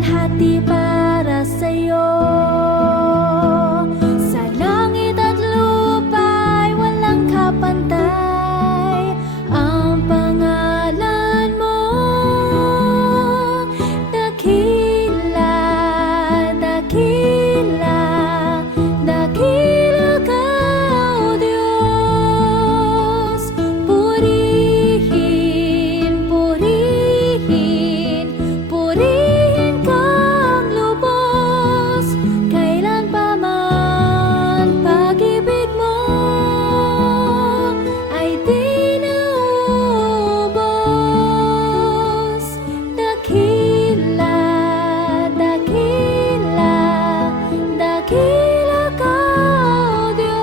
luwalhati para sa'yo. Sa langit at lupa'y walang kapantay ang pangalan mo. Dakila, dakila, dakila ka, O Diyos. Purihin, purihin, purihin kang lubos. Kailan pa man pag-ibig mo ay di naubos. Dakila, dakila, dakila ka, O Diyos.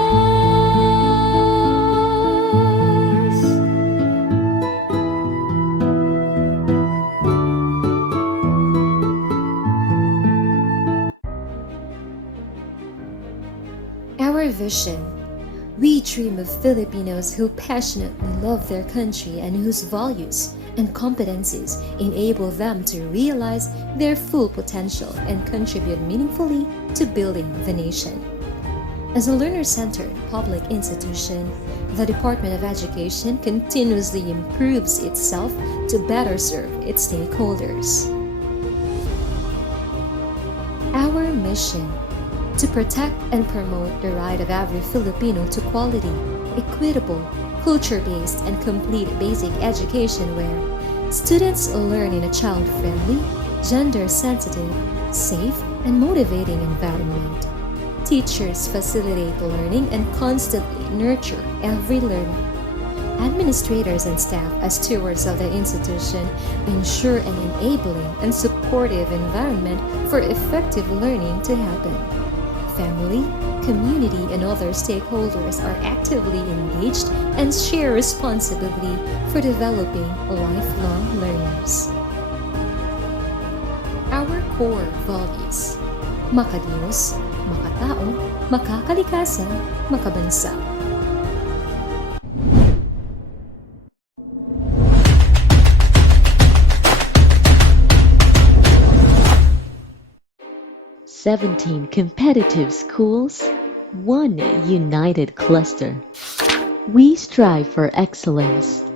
Our vision. We dream of Filipinos who passionately love their country and whose values and competencies enable them to realize their full potential and contribute meaningfully to building the nation. As a learner-centered public institution, the Department of Education continuously improves itself to better serve its stakeholders. Our mission: to protect and promote the right of every Filipino to quality, equitable, culture-based, and complete basic education where students learn in a child-friendly, gender-sensitive, safe, and motivating environment. Teachers facilitate learning and constantly nurture every learner. Administrators and staff, as stewards of the institution, ensure an enabling and supportive environment for effective learning to happen. Family, community, and other stakeholders are actively engaged and share responsibility for developing lifelong learners. Our core values: makadiyos, makatao, makakalikasan, makabansa. "17 competitive schools, one united cluster. We strive for excellence.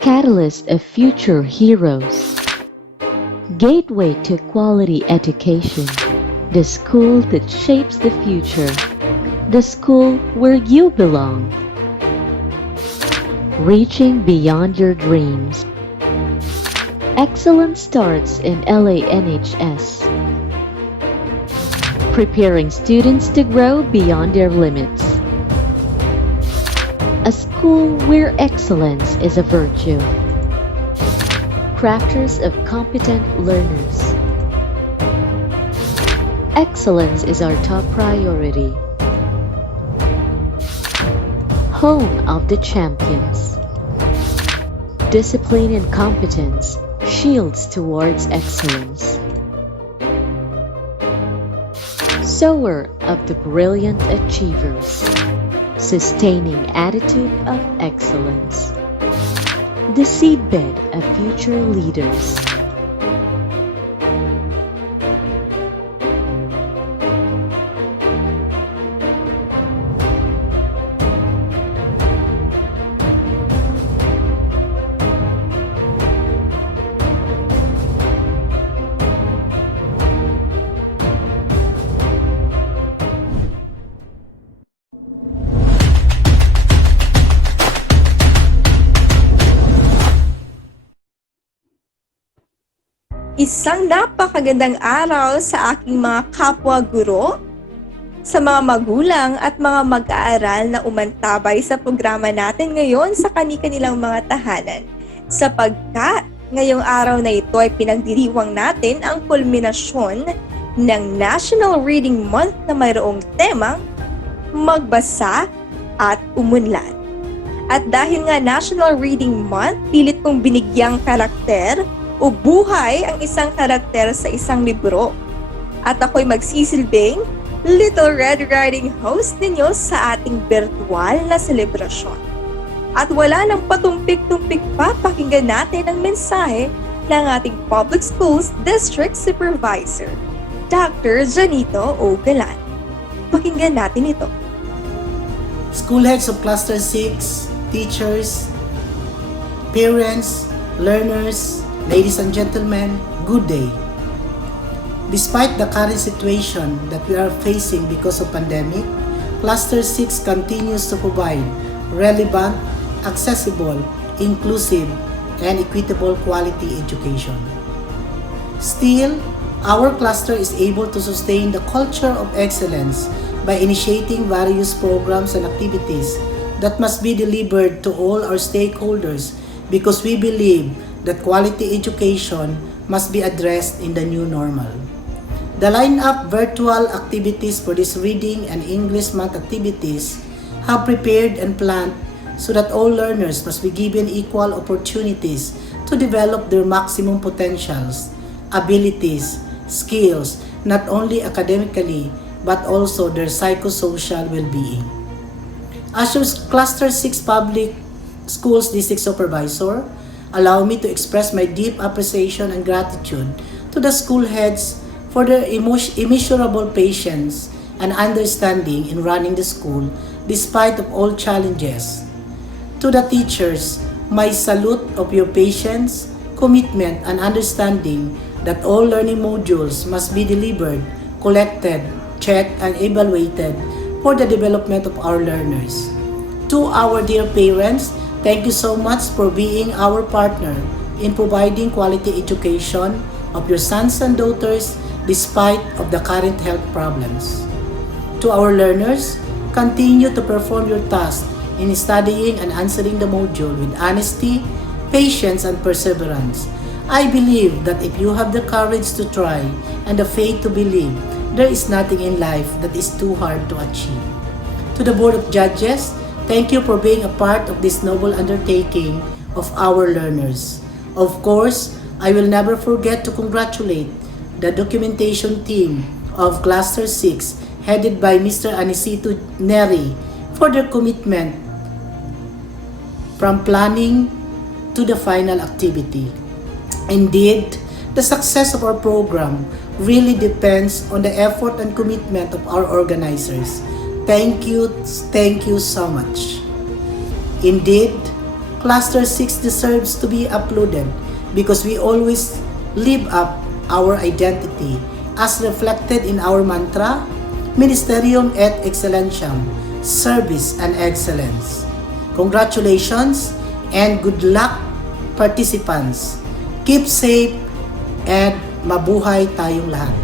Catalyst of future heroes. Gateway to quality education. The school that shapes the future. The school where you belong. Reaching beyond your dreams. Excellence starts in LANHS. Preparing students to grow beyond their limits. A school where excellence is a virtue. Crafters of competent learners. Excellence is our top priority. Home of the champions. Discipline and competence, shields towards excellence. Sower of the brilliant achievers, sustaining attitude of excellence, the seedbed of future leaders. Isang napakagandang araw sa aking mga kapwa guro, sa mga magulang at mga mag-aaral na umantabay sa programa natin ngayon sa kani-kanilang mga tahanan. Sapagkat ngayong araw na ito ay pinagdiriwang natin ang kulminasyon ng National Reading Month na mayroong temang Magbasa at Umunlad. At dahil nga National Reading Month, pilit kong binigyang karakter o buhay ang isang karakter sa isang libro. At ako'y magsisilbing Little Red Riding host ninyo sa ating virtual na selebrasyon. At wala nang patumpik-tumpik pa, pakinggan natin ang mensahe ng ating Public Schools District Supervisor, Dr. Janito O. Galan. Pakinggan natin ito. School heads of Cluster 6, teachers, parents, learners, ladies and gentlemen, good day. Despite the current situation that we are facing because of pandemic, Cluster 6 continues to provide relevant, accessible, inclusive, and equitable quality education. Still, our cluster is able to sustain the culture of excellence by initiating various programs and activities that must be delivered to all our stakeholders because we believe that quality education must be addressed in the new normal. The lineup virtual activities for this reading and English month activities have prepared and planned so that all learners must be given equal opportunities to develop their maximum potentials, abilities, skills, not only academically but also their psychosocial well-being. As your Cluster 6 Public Schools District Supervisor, allow me to express my deep appreciation and gratitude to the school heads for their immeasurable patience and understanding in running the school despite of all challenges. To the teachers, my salute of your patience, commitment, and understanding that all learning modules must be delivered, collected, checked, and evaluated for the development of our learners. To our dear parents, thank you so much for being our partner in providing quality education of your sons and daughters despite of the current health problems. To our learners, continue to perform your task in studying and answering the module with honesty, patience, and perseverance. I believe that if you have the courage to try and the faith to believe, there is nothing in life that is too hard to achieve. To the Board of Judges, thank you for being a part of this noble undertaking of our learners. Of course, I will never forget to congratulate the documentation team of Cluster 6 headed by Mr. Anisito Neri for their commitment from planning to the final activity. Indeed, the success of our program really depends on the effort and commitment of our organizers. Thank you so much. Indeed, Cluster 6 deserves to be applauded because we always live up our identity as reflected in our mantra, Ministerium et Excellentiam, Service and Excellence. Congratulations and good luck, participants. Keep safe and mabuhay tayong lahat.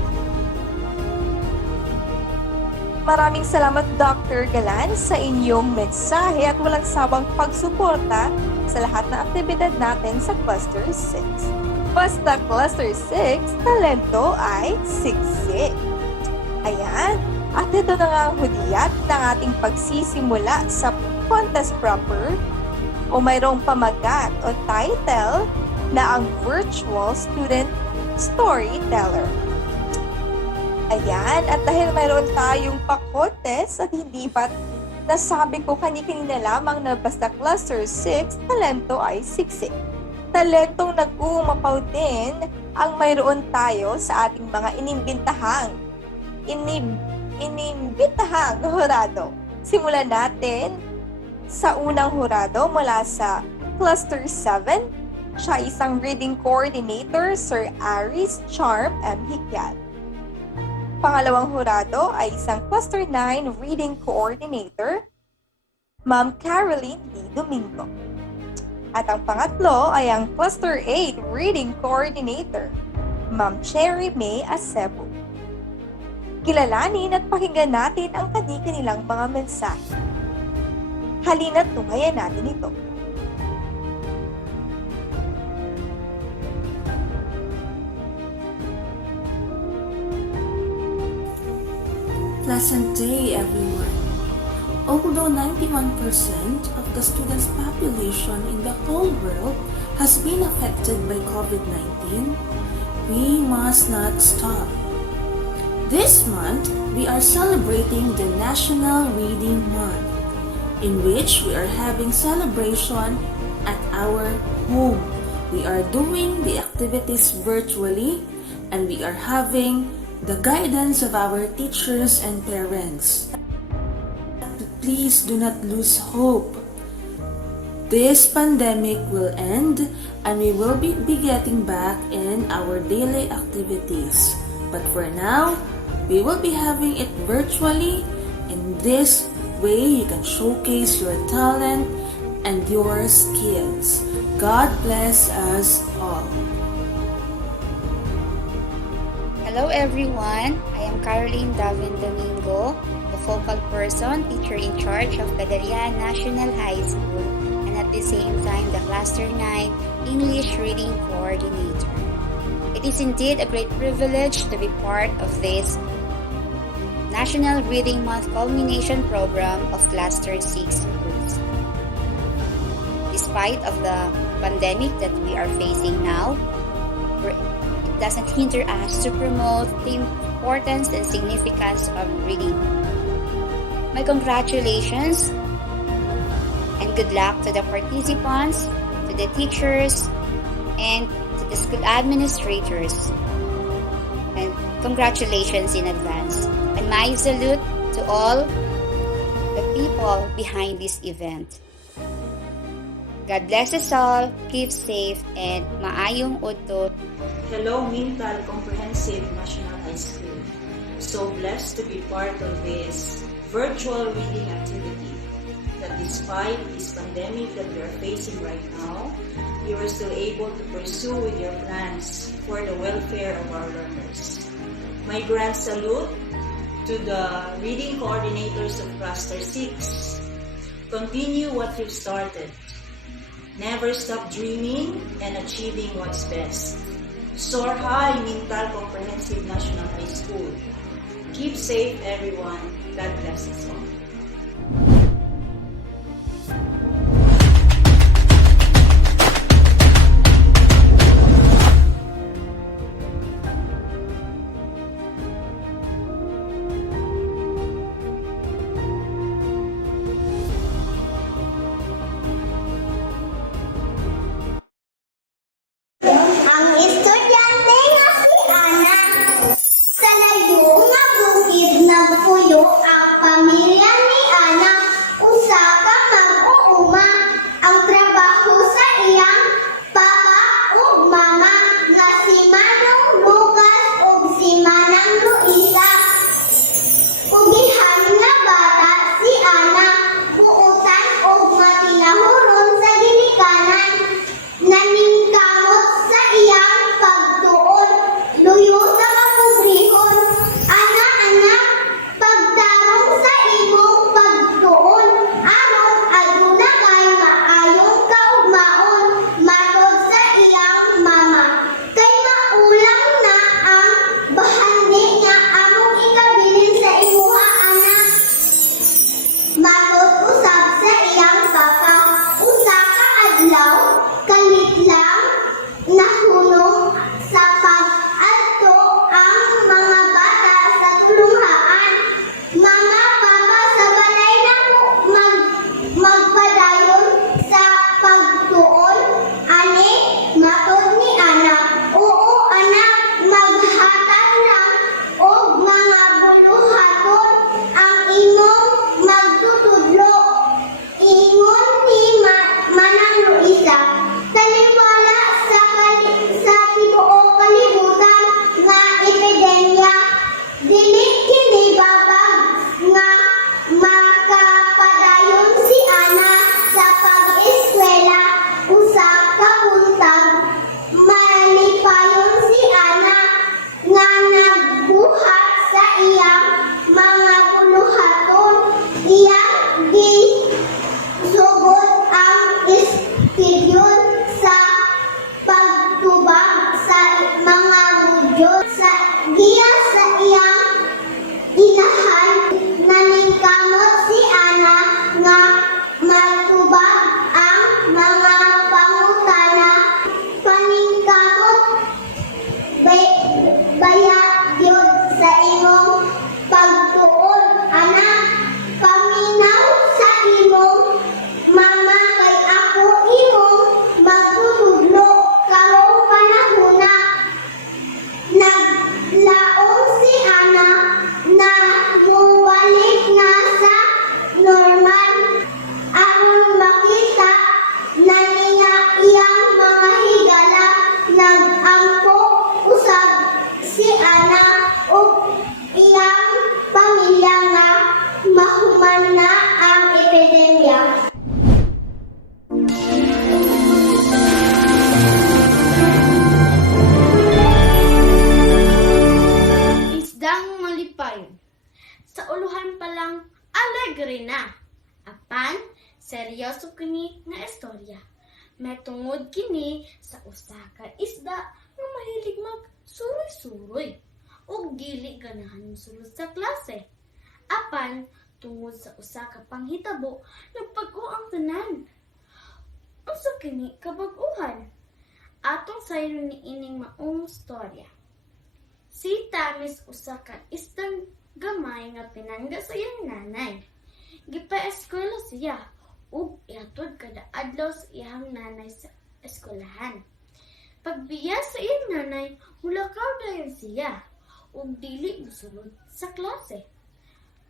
Maraming salamat Dr. Galan sa inyong mensahe at walang sawang pagsuporta sa lahat ng aktibidad natin sa Cluster 6. Basta Cluster 6, talento ay siksik. Ayan, at ito na nga ang hudyat ng ating pagsisimula sa contest proper o mayroong pamagat o title na ang Virtual Student Storyteller. Ayan, at dahil mayroon tayong pa-contest at hindi pa nasabi ko kanina lamang na basta Cluster 6, talento ay siksik. Talentong nag-uumapaw din ang mayroon tayo sa ating mga inimbitahang hurado. Simulan natin sa unang hurado mula sa Cluster 7. Siya isang reading coordinator, Sir Aris Charm M. Hikyat. Pangalawang hurado ay isang Cluster 9 reading coordinator, Ma'am Caroline D. Domingo. At ang pangatlo ay ang Cluster 8 Reading Coordinator, Ma'am Cherry May Acebo. Kilalanin at pakinggan natin ang kanilang mga mensahe. Halina't tunghayan natin ito. Pleasant day, everyone. Although 91% of the students' population in the whole world has been affected by COVID-19, we must not stop. This month, we are celebrating the National Reading Month, in which we are having celebration at our home We are doing the activities virtually and we are having the guidance of our teachers and parents. Please do not lose hope. This pandemic will end and we will be getting back in our daily activities. But for now, we will be having it virtually. In this way, you can showcase your talent and your skills. God bless us all. Hello everyone, I am Caroline Davin Domingo, the focal person, teacher in charge of Gadarian National High School, and at the same time the Cluster 9 English Reading Coordinator. It is indeed a great privilege to be part of this National Reading Month culmination program of Cluster 6 schools. Despite of the pandemic that we are facing now, it doesn't hinder us to promote the importance and significance of reading. My congratulations and good luck to the participants, to the teachers, and to the school administrators. And congratulations in advance. And my salute to all the people behind this event. God bless us all, keep safe, and maayong udto. Hello, Mintal Comprehensive National High School. So blessed to be part of this virtual reading activity. That despite this pandemic that we are facing right now, you are still able to pursue with your plans for the welfare of our learners. My grand salute to the reading coordinators of Cluster 6. Continue what you've started. Never stop dreaming and achieving what's best. Soar high, Mintal Comprehensive National High School. Keep safe, everyone. God bless us all. Ang estudyante nga si Ana. Sa layo nga bukid nagpuyo ang pamilya ni Ana. si Ana ug iyang pamilya nga mahuman na ang epidemya. Isdang malipayon. Sa uluhan pa lang, alegre na. Apan, seryoso kini nga istorya. May tungod kini sa usa ka isda nga mahilig mag-suroy-suroy ug dili ganahan mosulod sa klase. Apan, tungod sa usa ka panghitabo, nagpag-o ang tanan. Unsa kini kabag-uhan? Atong sayron ni ining maong storya. Si Tamis usa ka isdang gamay nga pinangga sa iyang nanay. Gipa-eskwela siya ug ihatod kada adlaw sa iyang nanay sa eskwelahan. Pagbiya sa iyang nanay, hulakaw dayon siya ug dili mosulod sa klase.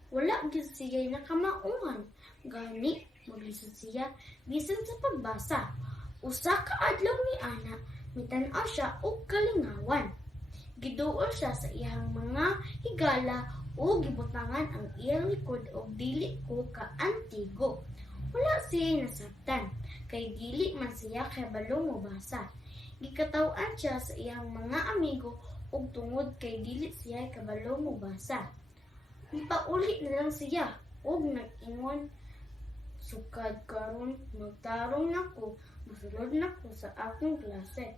Wala gyud siya nakamauhan, gani maglisod siya bisan sa pagbasa. Usa ka adlaw ni ana, mitan-aw siya og kalingawan. Giduol siya sa iyang mga higala o gibutangan ang iyang likod og dili ko ka-antigo. Wala siya nasabtan, kay dili man siya kabalo mobasa. Gikataw-an siya sa iyang mga amigo og tungod kay dili siya kabalo mobasa. Ipauli na lang siya og nag-ingon, sukad karon magtarong nako, masulod nako sa akong klase.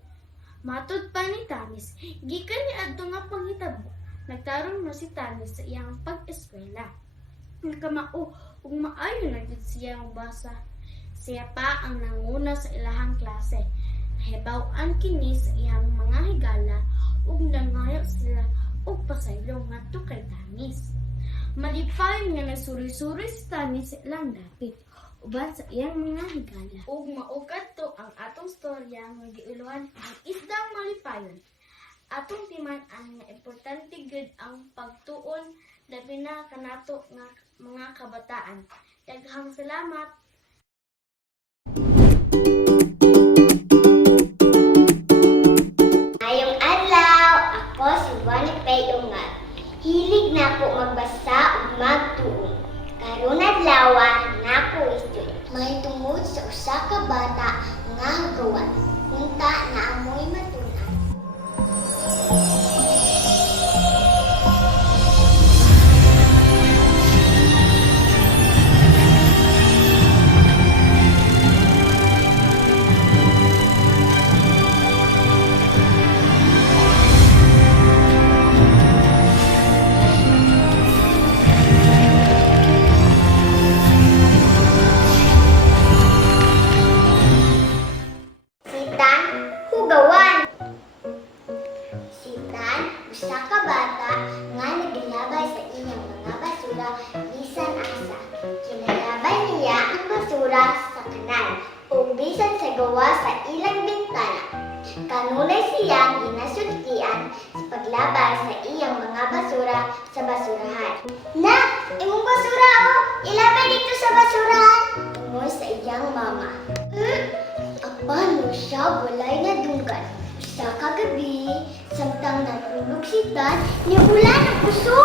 Matod pa ni Tamis, gikan ni adto nga panghitabo, nagtarong na si Tamis sa iyang pag-eskwela. Nakamao ug maayo na gid siya mobasa. Siya pa ang nanguna sa ilahang klase. Nahibaw-an kini sa iyang mga higala ug nangayo sila og pasaylo ngadto kay Tamis. Malipay nga nagsuroy-suroy si Tamis sa ilang dapit uban sa iyang mga higala. Ug maugad to ang atong storya nga giuluhan ang isdang malipayon. Atong timan ang importante gud ang pagtuon labi na kanato nga mga kabataan. Daghang salamat. Ngayong adlaw, ako si Juan Payungat. Hilig na ko magbasa ug magtuon. Karon adlaw na ko istorya. May tungod sa usa ka bata nga hugawan. Unta na amoy matunan. Usa ka bata nga naglabay sa iyang mga basura bisan asa. Kinalabay niya ang basura sa kanal o bisan sa gawa sa ilang bintana. Kanunay siya ginasultian sa paglabay sa iyang mga basura sa basurahan. Na, imong basura o, ilabay dito sa basurahan. Tungoy sa iyang mama. Apano siya walay na dunggan. Sa kagabi, samtang natulog si Tan, niulan ang puso.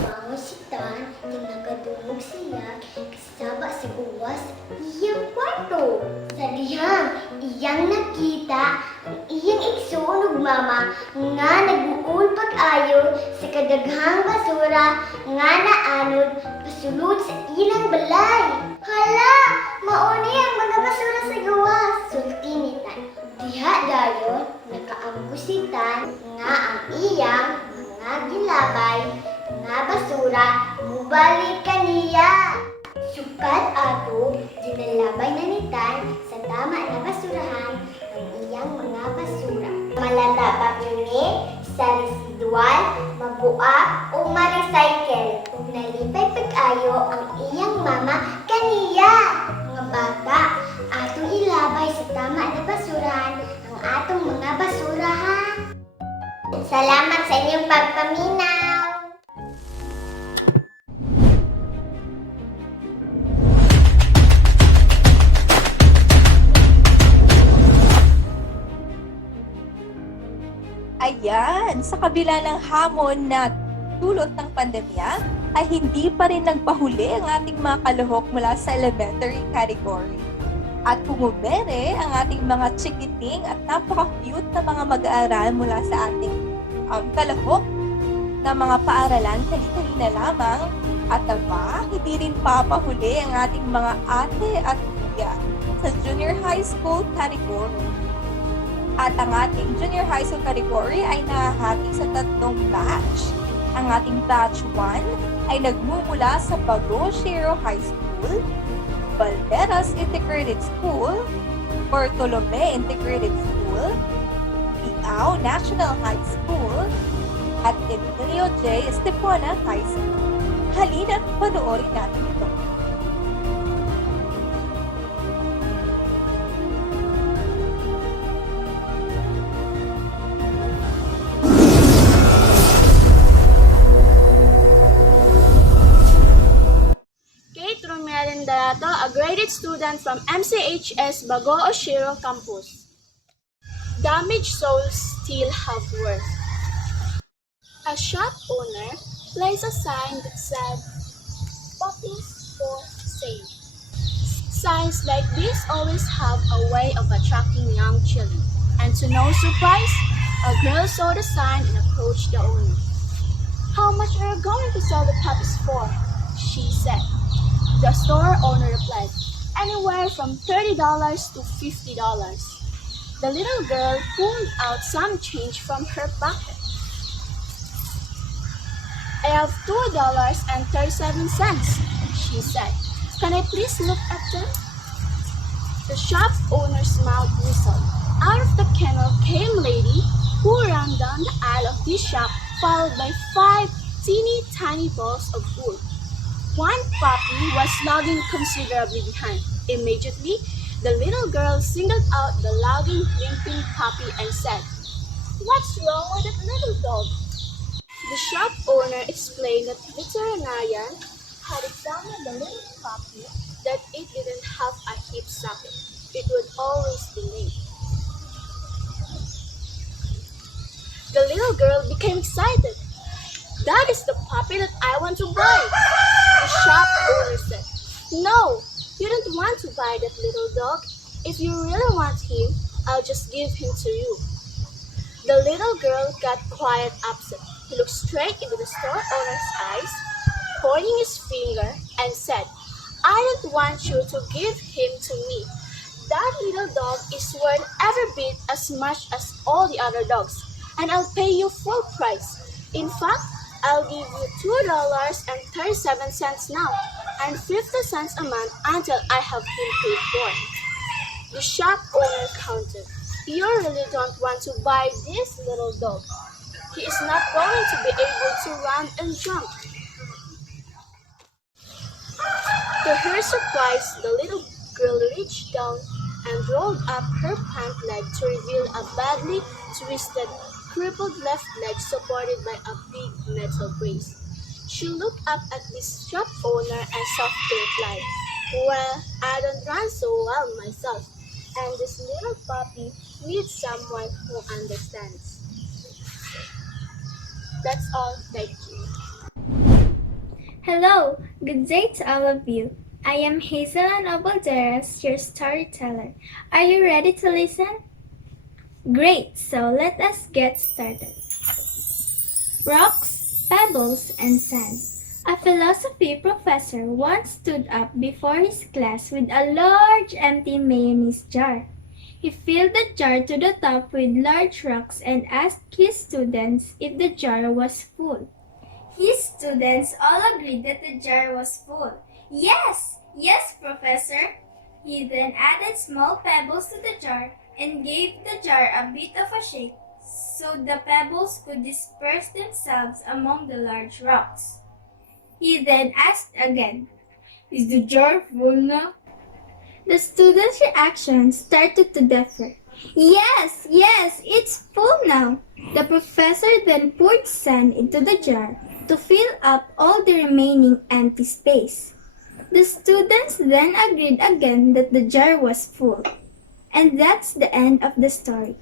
Bangon si Tan, nang nagadungog siya, kasaba sa uwas, iyang kwarto. Sa dihang, iyang nakita, ang iyang igsuon ug mama, nga nag-uul pag-ayo sa kadaghang basura, nga naanod, pasulod sa ilang balay. Hala, mauni ang mga basura sa gawas, sulti ni Tan. Diha dayon, nakaanggusitan nga ang iyang mga gilabay nga basura mubalik kaniya. Sukat ato, ginalabay na ni Tan sa tama na basurahan ang iyang mga basura. Malata pa kini sa residual, mabuak o ma-recycle. Kung nalipay pag-ayo ang iyang mama kaniya. Mga bata, atong ilabay sa tama na basurahan ang atong mga basura ha. Salamat sa inyong pagpaminaw. Ayan, Gayunman, sa kabila ng hamon na dulot ng pandemya, ay hindi pa rin nagpahuli ang ating mga kalahok mula sa elementary category. At pumubere ang ating mga chikiting at napaka-cute na mga mag-aaral mula sa ating kalahok na mga paaralan kani-kanina lamang. At aba, hindi rin papahuli ang ating mga ate at kuya sa junior high school category. At ang ating junior high school category ay nahahati sa tatlong batch. Ang ating batch 1 ay nagmumula sa Bagoshero High School, Valderas Integrated School, Bartolome Integrated School, Iao National High School, at Emilio J. Estepona High School. Halina't panoorin natin ito. Kate Romero Darato, a graded student from MCHS Bago Oshiro campus. Damaged souls still have worth. A shop owner placed a sign that said, "Puppies for sale." Signs like this always have a way of attracting young children. And to no surprise, a girl saw the sign and approached the owner. "How much are you going to sell the puppies for?" she said. The store owner replied, "Anywhere from $30 to $50. The little girl pulled out some change from her pocket. "I have $2.37, she said. "Can I please look at them?" The shop owner's mouth whistled. Out of the kennel came a lady who ran down the aisle of this shop, followed by 5 teeny tiny balls of wool. One puppy was lagging considerably behind. Immediately, the little girl singled out the lagging, limping puppy and said, "What's wrong with that little dog?" The shop owner explained that the veterinarian had examined the little puppy, that it didn't have a hip socket. It would always be lame. The little girl became excited. "That is the puppy that I want to buy," the shop owner said. "No, you don't want to buy that little dog. If you really want him, I'll just give him to you." The little girl got quite upset. He looked straight into the store owner's eyes, pointing his finger, and said, "I don't want you to give him to me. That little dog is worth every bit as much as all the other dogs, and I'll pay you full price. In fact, I'll give you $2.37 now, and 50 cents a month until I have him paid for." The shop owner countered, "You really don't want to buy this little dog. He is not going to be able to run and jump." To her surprise, the little girl reached down and rolled up her pant leg to reveal a badly twisted, crippled left leg supported by a big metal brace. She looked up at this shop owner and softly replied, "Well, I don't run so well myself, and this little puppy needs someone who understands." That's all. Thank you. Hello, good day to all of you. I am Hazelana Balderas, your storyteller. Are you ready to listen? Great, so let us get started. Rocks, pebbles, and sand. A philosophy professor once stood up before his class with a large empty mayonnaise jar. He filled the jar to the top with large rocks and asked his students if the jar was full. His students all agreed that the jar was full. "Yes, yes, Professor." He then added small pebbles to the jar and gave the jar a bit of a shake so the pebbles could disperse themselves among the large rocks. He then asked again, "Is the jar full now?" The students' reaction started to differ. "Yes, yes, it's full now." The professor then poured sand into the jar to fill up all the remaining empty space. The students then agreed again that the jar was full. And that's the end of the story.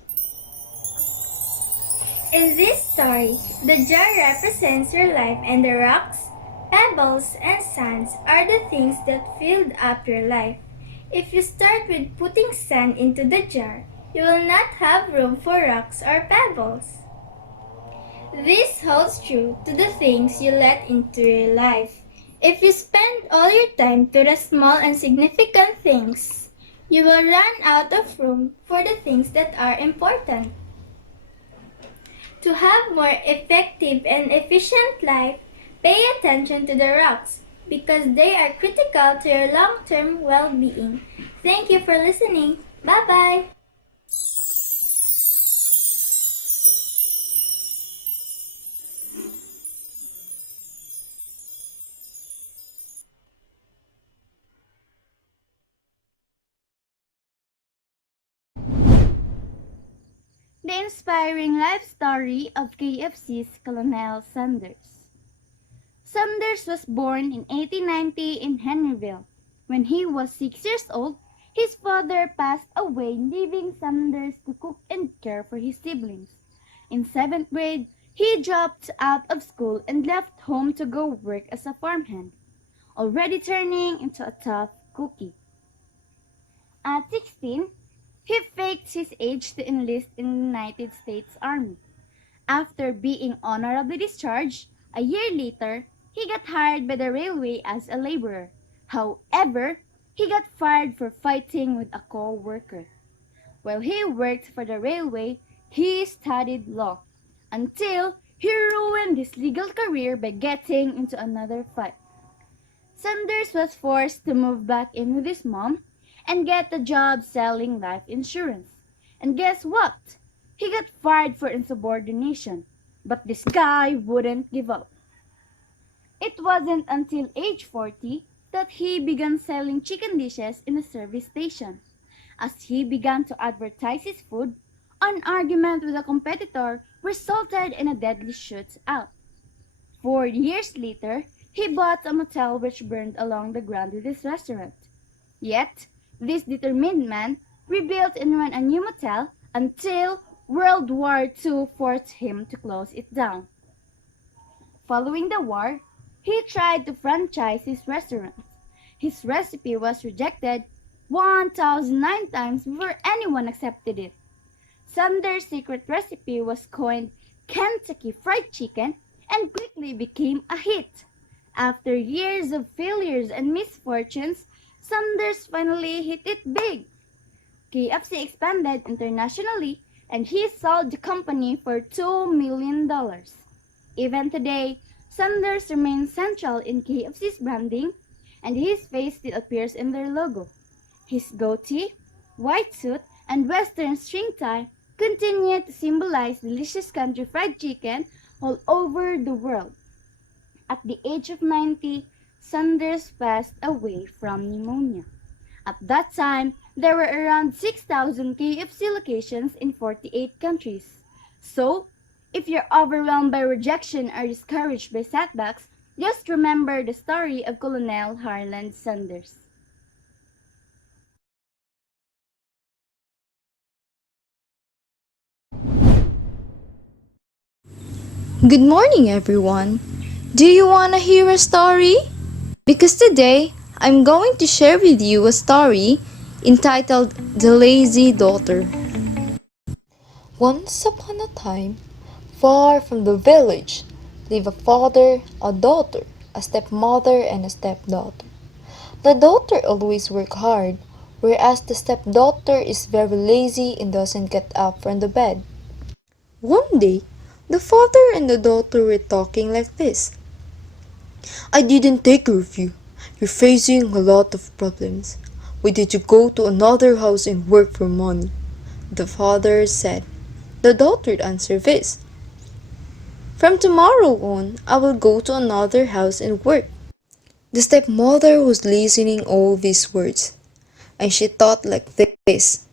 In this story, the jar represents your life and the rocks, pebbles, and sands are the things that filled up your life. If you start with putting sand into the jar, you will not have room for rocks or pebbles. This holds true to the things you let into your life. If you spend all your time to the small and significant things, you will run out of room for the things that are important. To have more effective and efficient life, pay attention to the rocks because they are critical to your long-term well-being. Thank you for listening. Bye-bye. The inspiring life story of KFC's Colonel Sanders. Sanders was born in 1890 in Henryville. When he was 6 years old, his father passed away, leaving Sanders to cook and care for his siblings. In 7th grade, he dropped out of school and left home to go work as a farmhand, already turning into a tough cookie. At 16, he faked his age to enlist in the United States Army. After being honorably discharged, a year later, he got hired by the railway as a laborer. However, he got fired for fighting with a co-worker. While he worked for the railway, he studied law until he ruined his legal career by getting into another fight. Sanders was forced to move back in with his mom and get a job selling life insurance. And guess what? He got fired for insubordination. But this guy wouldn't give up. It wasn't until age 40 that he began selling chicken dishes in a service station. As he began to advertise his food, an argument with a competitor resulted in a deadly shootout. 4 years later, he bought a motel which burned along the ground with his restaurant. Yet, this determined man rebuilt and ran a new motel until World War II forced him to close it down. Following the war, he tried to franchise his restaurant. His recipe was rejected 1,009 times before anyone accepted it. Sanders' secret recipe was coined Kentucky Fried Chicken and quickly became a hit. After years of failures and misfortunes, Sanders finally hit it big. KFC expanded internationally and he sold the company for $2 million. Even today, Sanders remains central in KFC's branding and his face still appears in their logo. His goatee, white suit, and western string tie continue to symbolize delicious country fried chicken all over the world. At the age of 90, Sanders passed away from pneumonia. At that time, there were around 6,000 KFC locations in 48 countries. So, if you're overwhelmed by rejection or discouraged by setbacks, just remember the story of Colonel Harland Sanders. Good morning, everyone. Do you want to hear a story? Because today I'm going to share with you a story entitled The Lazy Daughter. Once upon a time, far from the village, lived a father, a daughter, a stepmother, and a stepdaughter. The daughter always works hard, whereas the stepdaughter is very lazy and doesn't get up from the bed. One day, the father and the daughter were talking like this. I didn't take care of you. You're facing a lot of problems. Why did you go to another house and work for money? The father said. The daughter answered this. From tomorrow on, I will go to another house and work. The stepmother was listening all these words, and she thought like this.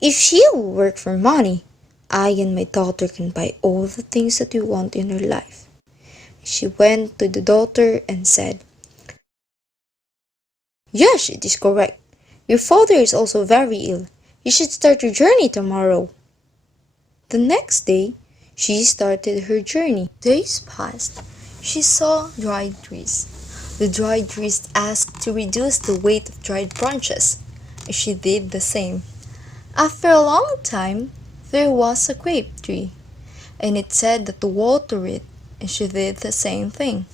If she will work for money, I and my daughter can buy all the things that we want in our life. She went to the daughter and said, Yes, it is correct. Your father is also very ill. You should start your journey tomorrow. The next day, She started her journey. Days passed. She saw dried trees. The dried trees asked to reduce the weight of dried branches. She did the same. After a long time, there was a grape tree, and it said that to water it, and she did the same thing.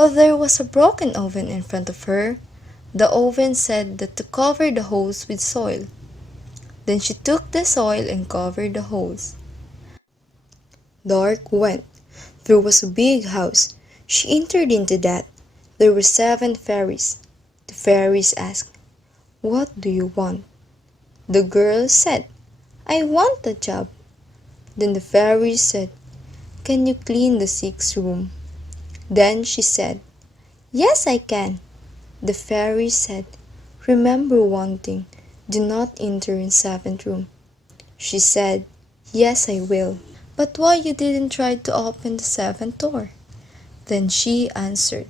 While there was a broken oven in front of her, the oven said that to cover the holes with soil. Then she took the soil and covered the holes. Dark went. There was a big house. She entered into that. There were 7 fairies. The fairies asked, "What do you want?" The girl said, "I want a job." Then the fairies said, "Can you clean the 6th room?" Then she said, "Yes, I can." The fairy said, "Remember one thing, do not enter in 7th room." She said, "Yes, I will." "But why you didn't try to open the 7th door?" Then she answered,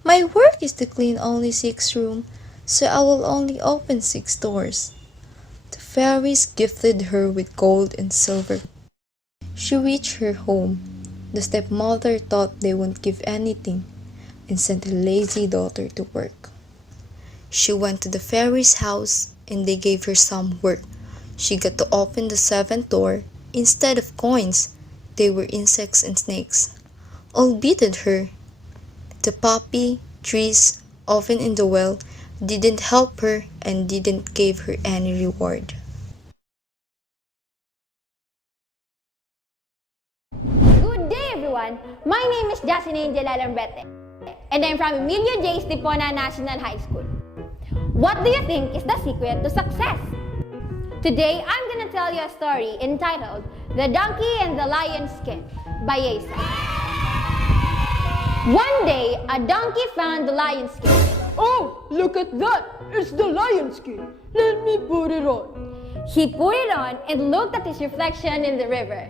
"My work is to clean only 6 room, so I will only open 6 doors." The fairies gifted her with gold and silver. She reached her home. The stepmother thought they wouldn't give anything and sent a lazy daughter to work. She went to the fairy's house and they gave her some work. She got to open the 7th door. Instead of coins, they were insects and snakes. All beated her. The poppy, trees, oven in the well didn't help her and didn't give her any reward. Good day, everyone. My name is Justin Angel Alambete, and I'm from Emilio J. Stipona National High School. What do you think is the secret to success? Today, I'm gonna tell you a story entitled The Donkey and the Lion's Skin by Asa. One day, a donkey found the lion's skin. "Oh, look at that! It's the lion's skin. Let me put it on." He put it on and looked at his reflection in the river.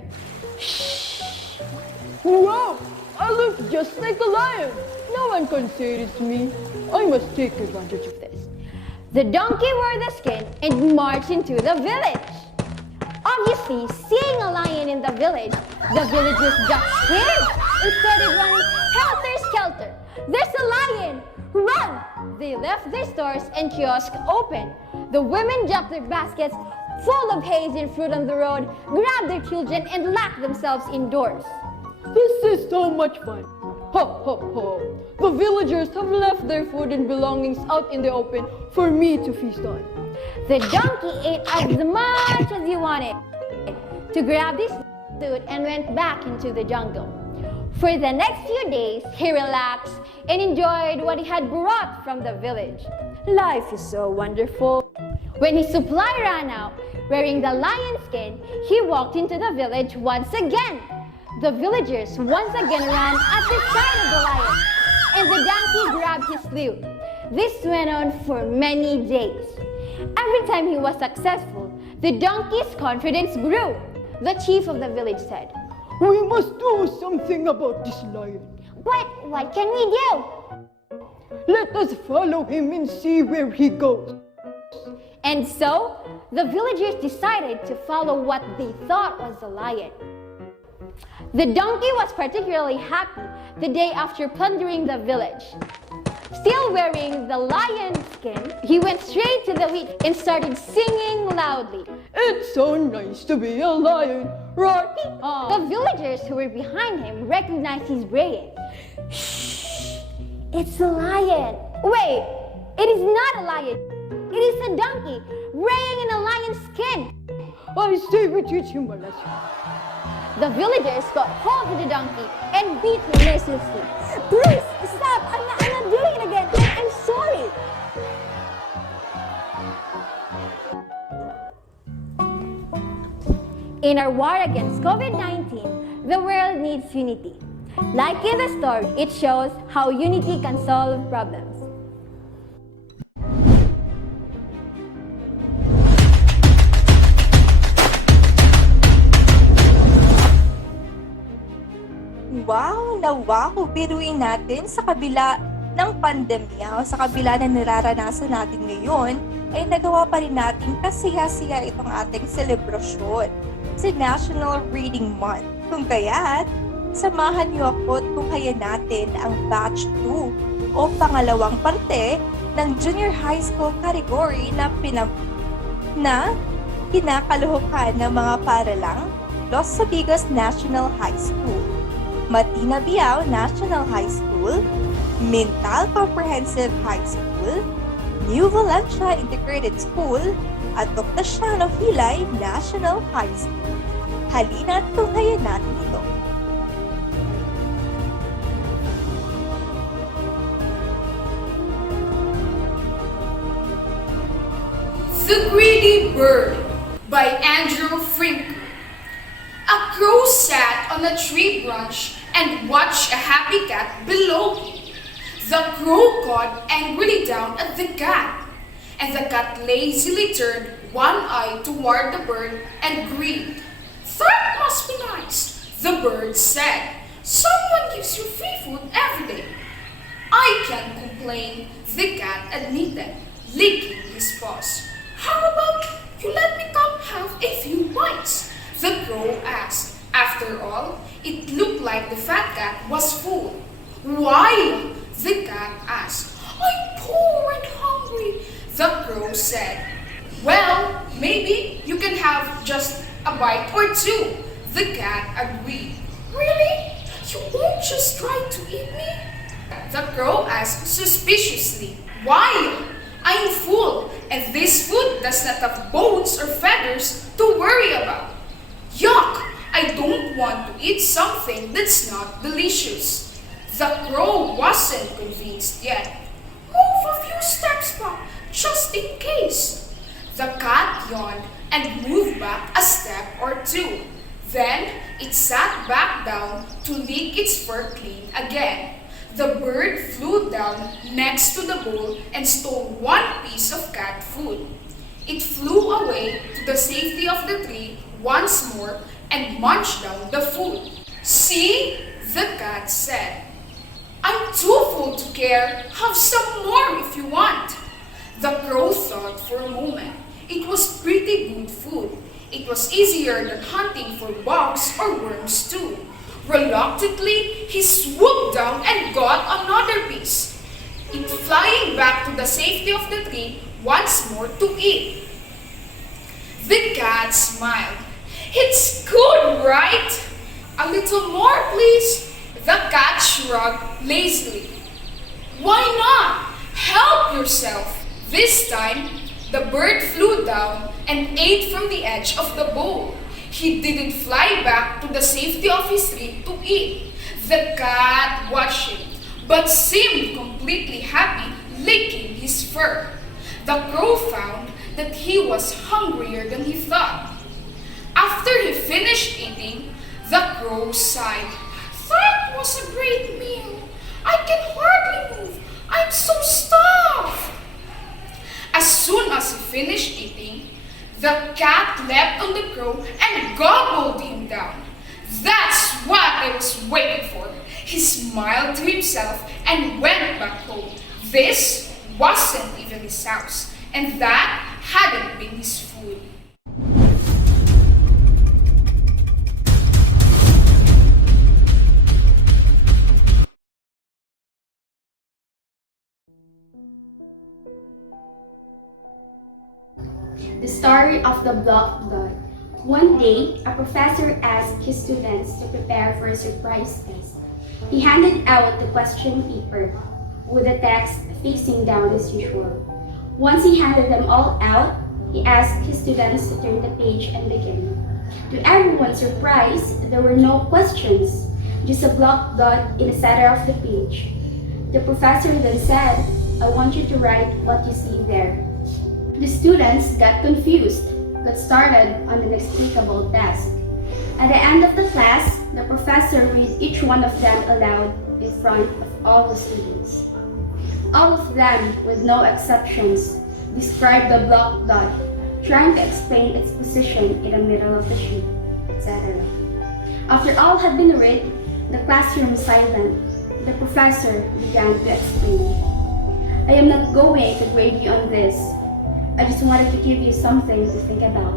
"Wow! I look just like a lion. No one can say it's me. I must take advantage of this." The donkey wore the skin and marched into the village. Obviously, seeing a lion in the villagers got scared and started running helter-skelter. "There's a lion! Run!" They left their stores and kiosks open. The women dropped their baskets full of haze and fruit on the road, grabbed their children, and locked themselves indoors. This is so much fun. Ho, ho, ho. The villagers have left their food and belongings out in the open for me to feast on. The donkey ate as much as he wanted to grab his food and went back into the jungle. For the next few days, he relaxed and enjoyed what he had brought from the village. Life is so wonderful. When his supply ran out, wearing the lion's skin, he walked into the village once again. The villagers once again ran at the sight of the lion, and the donkey grabbed his loot. This went on for many days. Every time he was successful, the donkey's confidence grew. The chief of the village said, "We must do something about this lion. "But what can we do?" Let us follow him and see where he goes." And so, the villagers decided to follow what they thought was the lion. The donkey was particularly happy the day after plundering the village. Still wearing the lion's skin, he went straight to the wheat and started singing loudly. "It's so nice to be a lion, right?" The villagers who were behind him recognized his braying. "Shh! It's a lion!" "Wait! It is not a lion! It is a donkey, braying in a lion's skin!" "I say we teach him a lesson." The villagers got hold of the donkey and beat him mercilessly. "Please, stop! I'm not doing it again! I'm sorry!" In our war against COVID-19, the world needs unity. Like in the story, it shows how unity can solve problems. Wow! Nawa ko biruin natin sa kabila ng pandemya o sa kabila na nararanasan natin ngayon, ay nagawa pa rin natin kasiya-siya itong ating selebrasyon sa National Reading Month. Kung kaya't, samahan niyo ako at tunghayan natin ang Batch 2 o pangalawang parte ng Junior High School category na kinakaluhukan ng mga paaralang Los Sabigos National High School, Matina Biao National High School, Mintal Comprehensive High School, New Valencia Integrated School, at Octasiano Hilay National High School. Halina't tunghayan natin ito. The Greedy Bird by Andrew Frank. A crow sat on a tree branch and watched a happy cat below him. The crow cawed angrily down at the cat, and the cat lazily turned one eye toward the bird and grinned. "That must be nice," the bird said. "Someone gives you free food every day." "I can't complain," the cat admitted, licking his paws. "How about you let me come have a few bites?" the crow asked. After all, it looked like the fat cat was full. "Why?" the cat asked. "I'm poor and hungry," the crow said. "Well, maybe you can have just a bite or two," the cat agreed. "Really? You won't just try to eat me?" the crow asked suspiciously. "Why? I'm full, and this food does not have bones or feathers to worry about." "Yuck! I don't want to eat something that's not delicious." The crow wasn't convinced yet. "Move a few steps back, just in case." The cat yawned and moved back a step or two. Then it sat back down to lick its fur clean again. The bird flew down next to the bowl and stole one piece of cat food. It flew away to the safety of the tree once more and munched down the food. "See?" the cat said. "I'm too full to care. Have some more if you want." The crow thought for a moment. It was pretty good food. It was easier than hunting for bugs or worms too. Reluctantly, he swooped down and got another piece, it flying back to the safety of the tree once more to eat. The cat smiled. "It's good, right?" "A little more, please." The cat shrugged lazily. "Why not? Help yourself." This time, the bird flew down and ate from the edge of the bowl. He didn't fly back to the safety of his tree to eat. The cat watched him, but seemed completely happy licking his fur. The crow found that he was hungrier than he thought. After he finished eating, the crow sighed. "That was a great meal. I can hardly move. I'm so stuffed." As soon as he finished eating, the cat leapt on the crow and gobbled him down. "That's what I was waiting for." He smiled to himself and went back home. This wasn't even his house, and that hadn't been his food. The story of the block dot. One day, a professor asked his students to prepare for a surprise test. He handed out the question paper with the text facing down as usual. Once he handed them all out, he asked his students to turn the page and begin. To everyone's surprise, there were no questions, just a block dot in the center of the page. The professor then said, "I want you to write what you see there." The students got confused, but started on an inexplicable task. At the end of the class, the professor read each one of them aloud in front of all the students. All of them, with no exceptions, described the block dot, trying to explain its position in the middle of the sheet, etc. After all had been read, the classroom silent. The professor began to explain. "I am not going to grade you on this. I just wanted to give you something to think about."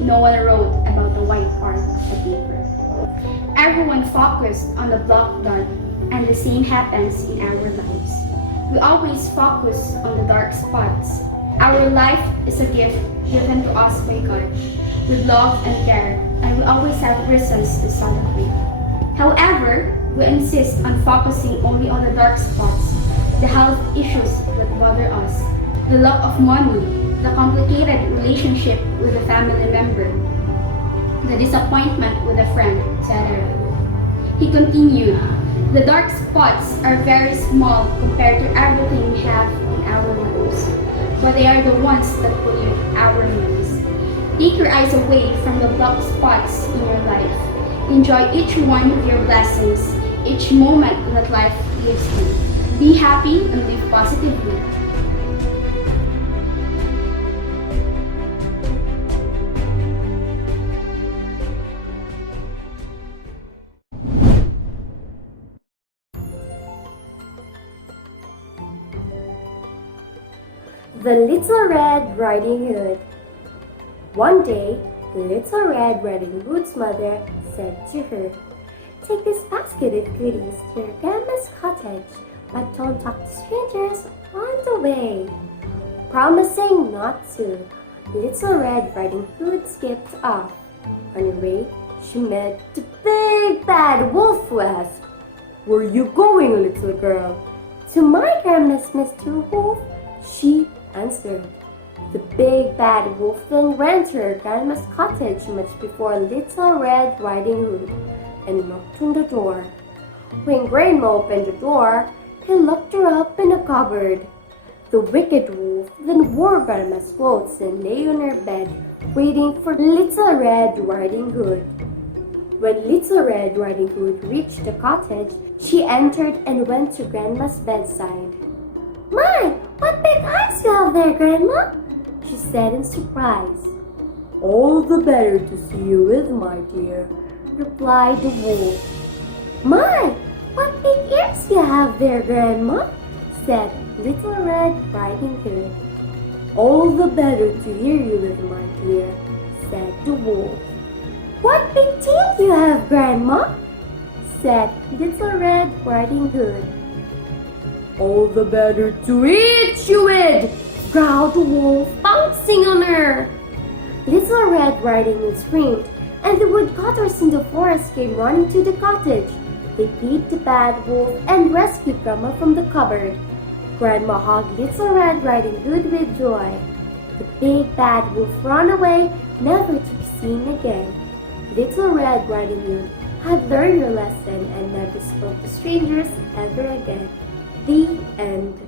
No one wrote about the white part of the paper. Everyone focused on the block dot, and the same happens in our lives. We always focus on the dark spots. Our life is a gift given to us by God with love and care, and we always have reasons to celebrate. However, we insist on focusing only on the dark spots, the health issues that bother us, the lack of money, the complicated relationship with a family member, the disappointment with a friend, etc. He continued, the dark spots are very small compared to everything we have in our lives, but they are the ones that pollute our minds. Take your eyes away from the black spots in your life. Enjoy each one of your blessings, each moment that life gives you. Be happy and live positively. The Little Red Riding Hood. One day, Little Red Riding Hood's mother said to her, "Take this basket of goodies to your grandma's cottage, but don't talk to strangers on the way." Promising not to, Little Red Riding Hood skipped off. On her way, she met the big bad wolf who asked, "Where are you going, little girl?" "To my grandma's, Mr. Wolf," she answered. The big bad wolf then ran to her grandma's cottage much before Little Red Riding Hood and knocked on the door. When Grandma opened the door, he locked her up in a cupboard. The wicked wolf then wore Grandma's clothes and lay on her bed, waiting for Little Red Riding Hood. When Little Red Riding Hood reached the cottage, she entered and went to Grandma's bedside. "My, what big eyes you have there, Grandma!" she said in surprise. "All the better to see you with, my dear," replied the wolf. "My, what big ears you have there, Grandma!" said Little Red Riding Hood. "All the better to hear you with, my dear," said the wolf. "What big teeth you have, Grandma!" said Little Red Riding Hood. "All the better to eat you with," growled the wolf, bouncing on her. Little Red Riding Hood screamed, and the woodcutters in the forest came running to the cottage. They beat the bad wolf and rescued Grandma from the cupboard. Grandma hugged Little Red Riding Hood with joy. The big bad wolf ran away, never to be seen again. Little Red Riding Hood had learned her lesson and never spoke to strangers ever again. The end.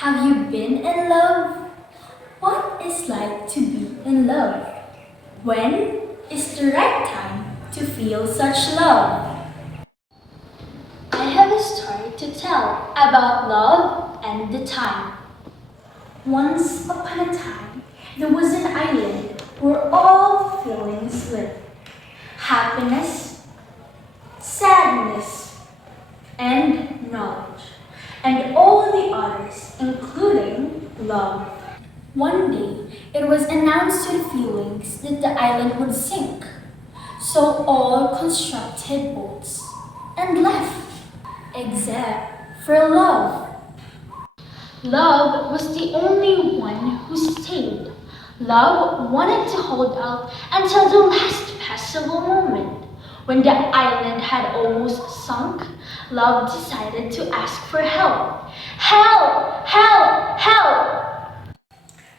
Have you been in love? What is like to be in love? When is the right time to feel such love? I have a story to tell about love and the time. Once upon a time, there was an island where all feelings lived. Happiness, sadness, and knowledge, and all the others, including love. One day, it was announced to the feelings that the island would sink. So all constructed boats and left, except for love. Love was the only one who stayed. Love wanted to hold out until the last possible moment. When the island had almost sunk, Love decided to ask for help. Help! Help! Help!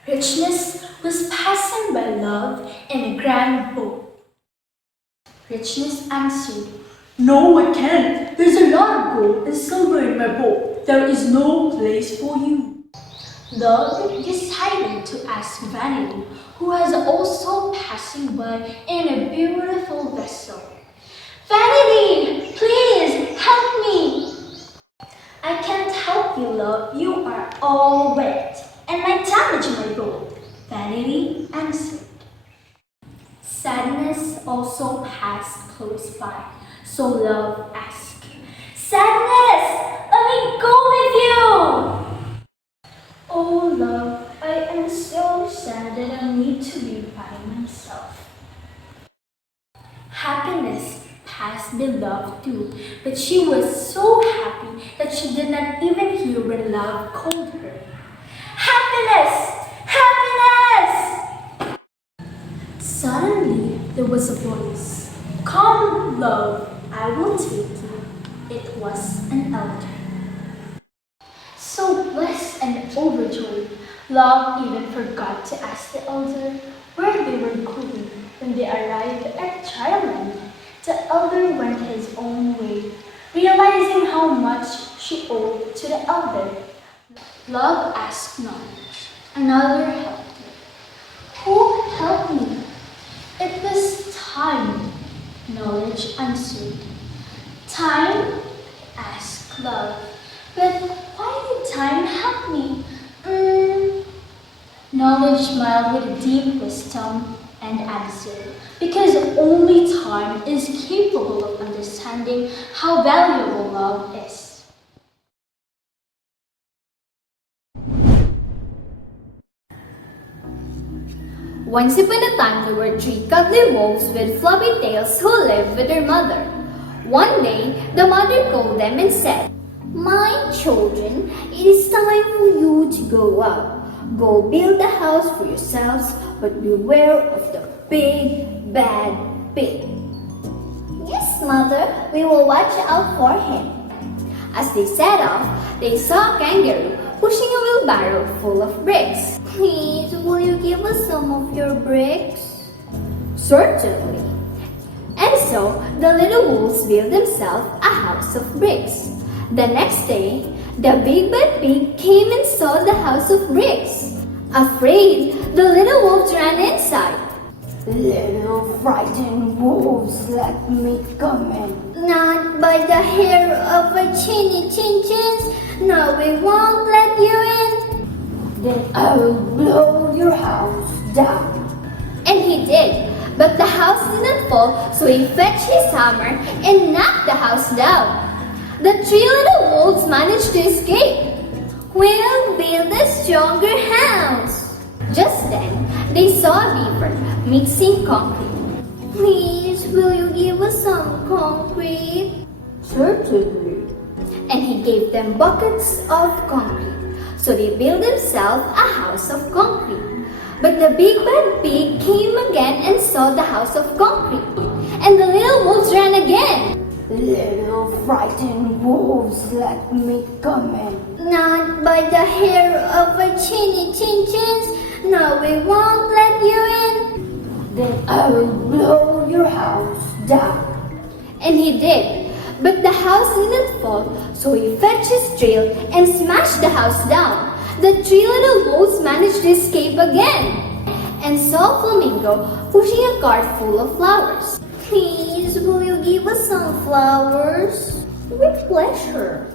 Richness was passing by Love in a grand boat. Richness answered, "No, I can't. There's a lot of gold and silver in my boat. There is no place for you." Love decided to ask Vanity, who was also passing by in a beautiful vessel. "Vanity, please help me." "I can't help you, Love. You are all wet and might damage my boat," Vanity answered. Sadness also passed close by, so Love asked, "Sadness, let me go with you." "Oh, Love, I am so sad that I need to be by myself." must be loved too, but she was so happy that she did not even hear when love called her. Happiness! Happiness! Suddenly, there was a voice. Come, love, I will take you. It was an elder. So blessed and overjoyed, Love even forgot to ask the elder where they were going. When they arrived at Childland, the elder went his own way, realizing how much she owed to the elder. Love asked knowledge. Another helped her. Who helped me? It was time, knowledge answered. Time? Asked love. But why did time help me? Knowledge smiled with deep wisdom and answered, because only time is capable of understanding how valuable love is. Once upon a time, there were 3 cuddly wolves with fluffy tails who lived with their mother. One day, the mother called them and said, "My children, it is time for you to go out. Go build a house for yourselves, but beware of the big, bad pig." "Yes, mother, we will watch out for him." As they set off, they saw a kangaroo pushing a wheelbarrow full of bricks. "Please, will you give us some of your bricks?" "Certainly." And so the little wolves built themselves a house of bricks. The next day, the big bad pig came and saw the house of bricks. Afraid, the little wolves ran inside. "Little frightened wolves, let me come in." "Not by the hair of our chinny chin chins. No, we won't let you in." "Then I will blow your house down." And he did. But the house didn't fall, so he fetched his hammer and knocked the house down. The 3 little wolves managed to escape. "We'll build a stronger house." Just then, they saw a beaver mixing concrete. "Please, will you give us some concrete?" "Certainly." And he gave them buckets of concrete. So they built themselves a house of concrete. But the big bad pig came again and saw the house of concrete. And the little wolves ran again. "Little frightened wolves, let me come in." "Not by the hair of our chinny chin chins. No, we won't let you in." "Then I will blow your house down." And he did. But the house didn't fall, so he fetched his drill and smashed the house down. The 3 little wolves managed to escape again and saw Flamingo pushing a cart full of flowers. "Please, will you give us some flowers?" "With pleasure."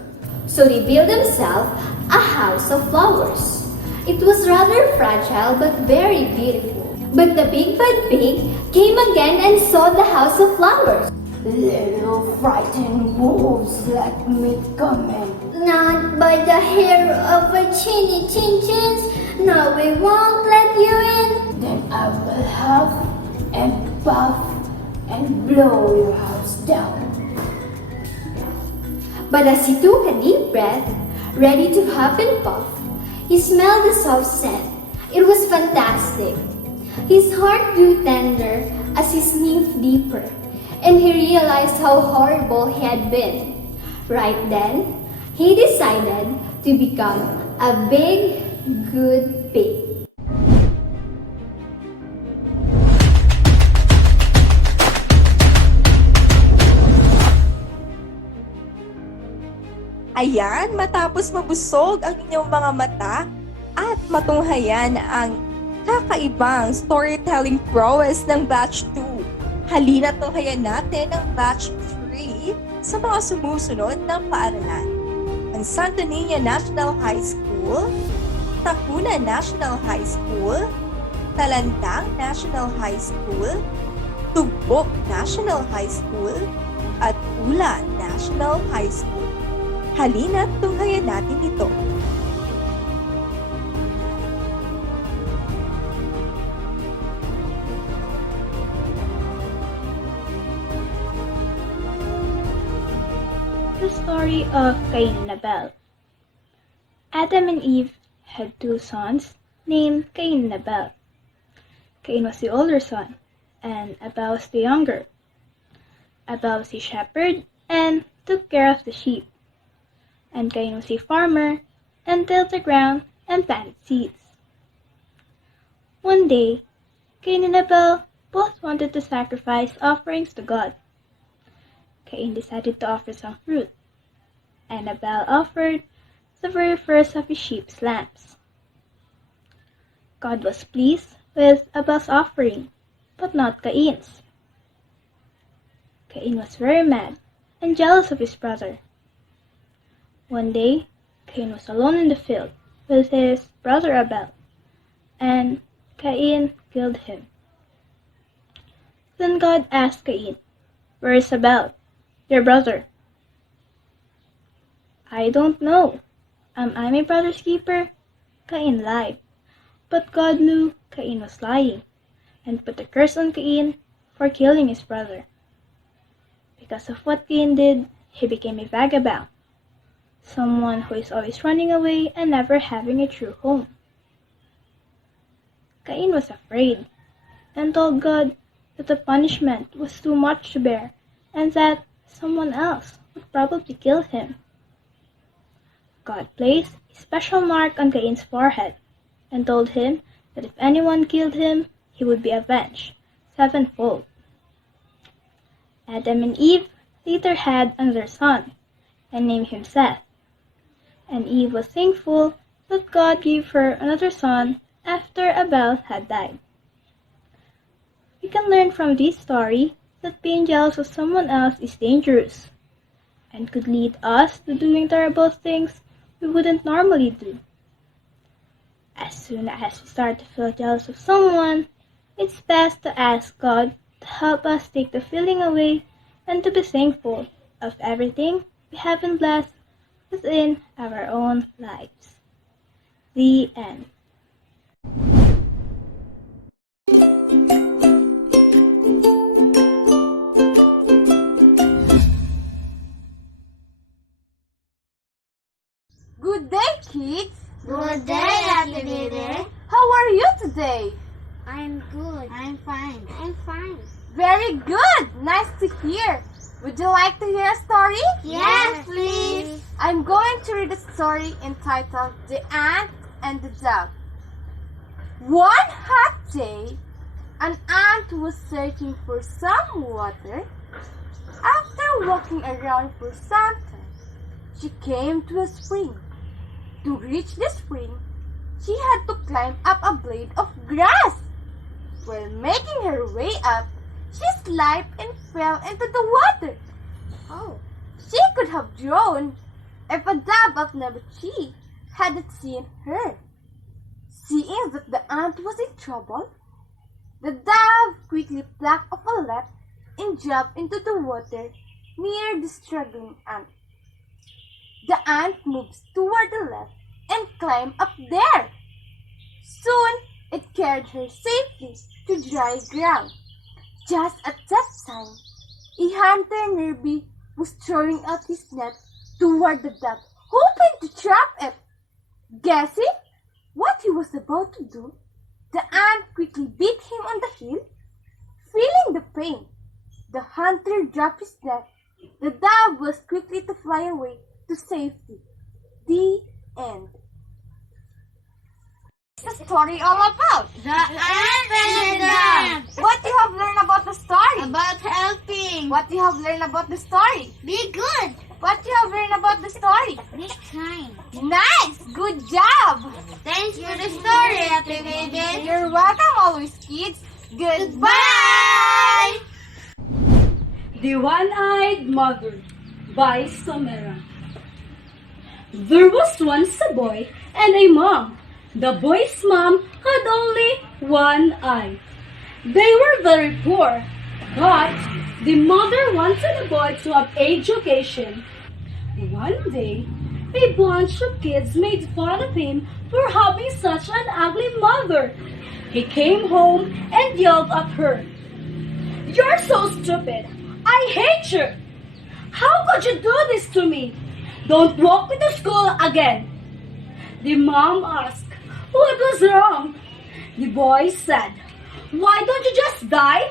So they built themselves a house of flowers. It was rather fragile but very beautiful. But the big bad pig came again and saw the house of flowers. "Little frightened wolves, let me come in." "Not by the hair of our chinny chin chins. No, we won't let you in." "Then I will huff and puff and blow your house down." But as he took a deep breath, ready to huff and puff, he smelled the soft scent. It was fantastic. His heart grew tender as he sniffed deeper, and he realized how horrible he had been. Right then, he decided to become a big, good pig. Ayan, matapos mabusog ang inyong mga mata at matunghayan ang kakaibang storytelling prowess ng Batch 2. Halina tunghayan natin ang Batch 3 sa mga sumusunod ng paaralan. Ang Santo Niño National High School, Takuna National High School, Talandang National High School, Tugbok National High School, at Ula National High School. Halina't tunghayan natin ito. the story of Cain and Abel. Adam and Eve had two sons named Cain and Abel. Cain was the older son, and Abel was the younger. Abel was a shepherd and took care of the sheep, and Cain was a farmer and tilled the ground and planted seeds. One day, Cain and Abel both wanted to sacrifice offerings to God. Cain decided to offer some fruit, and Abel offered the very first of his sheep's lambs. God was pleased with Abel's offering, but not Cain's. Cain was very mad and jealous of his brother. One day, Cain was alone in the field with his brother Abel, and Cain killed him. Then God asked Cain, "Where is Abel, your brother?" "I don't know. Am I my brother's keeper?" Cain lied. But God knew Cain was lying, and put a curse on Cain for killing his brother. Because of what Cain did, he became a vagabond, someone who is always running away and never having a true home. Cain was afraid, and told God that the punishment was too much to bear, and that someone else would probably kill him. God placed a special mark on Cain's forehead, and told him that if anyone killed him, he would be avenged sevenfold. Adam and Eve later had another son, and named him Seth. And Eve was thankful that God gave her another son after Abel had died. We can learn from this story that being jealous of someone else is dangerous, and could lead us to doing terrible things we wouldn't normally do. As soon as we start to feel jealous of someone, it's best to ask God to help us take the feeling away and to be thankful of everything we have been blessed within our own lives. The end. Good day, kids! Good day, Ate Dede. How are you today? I'm good. I'm fine. I'm fine. Very good! Nice to hear. Would you like to hear a story? Yes, please. I'm going to read a story entitled The Ant and the Dove. One hot day, an ant was searching for some water. After walking around for some time, she came to a spring. To reach the spring, she had to climb up a blade of grass. While making her way up, she slipped and fell into the water. Oh. She could have drowned if a dove of Nabachi hadn't seen her. Seeing that the ant was in trouble, the dove quickly plucked off a leaf and jumped into the water near the struggling ant. The ant moves toward the left and climbed up there. Soon, it carried her safely to dry ground. Just at that time, a hunter nearby was throwing out his net toward the dove, hoping to trap it. Guessing what he was about to do, the ant quickly beat him on the heel. Feeling the pain, the hunter dropped his net. The dove was quickly to fly away to safety. The end. What's the story all about? The ant and the dove. What you have learned about the story? About helping. What you have learned about the story? Be good. What you have learned about the story? Be kind. Nice! Good job! Thanks for the story, Ate Dede. You're welcome always, kids. Goodbye! The One-Eyed Mother by Somera. There was once a boy and a mom. The boy's mom had only one eye. They were very poor, but the mother wanted the boy to have education. One day, a bunch of kids made fun of him for having such an ugly mother. He came home and yelled at her, "You're so stupid! I hate you! How could you do this to me? Don't walk me to school again. The mom asked, what was wrong? The boy said, why don't you just die?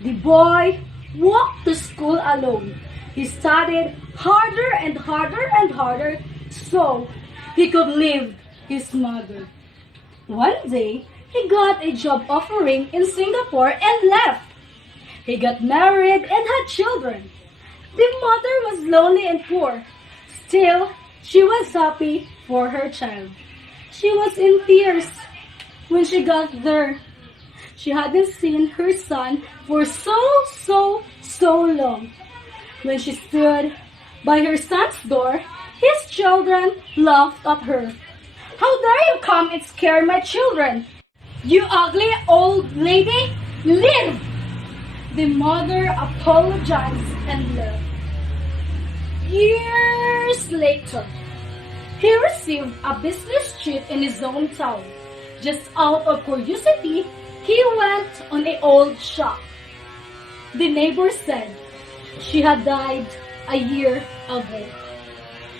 The boy walked to school alone. He studied harder and harder and harder so he could leave his mother. One day, he got a job offering in Singapore and left. He got married and had children. The mother was lonely and poor. Still, she was happy for her child. She was in tears when she got there. She hadn't seen her son for so long. When she stood by her son's door, his children laughed at her. How dare you come and scare my children? You ugly old lady, leave! The mother apologized and left. Years later, he received a business trip in his own town. Just out of curiosity, he went on an old shop. The neighbor said she had died a year ago.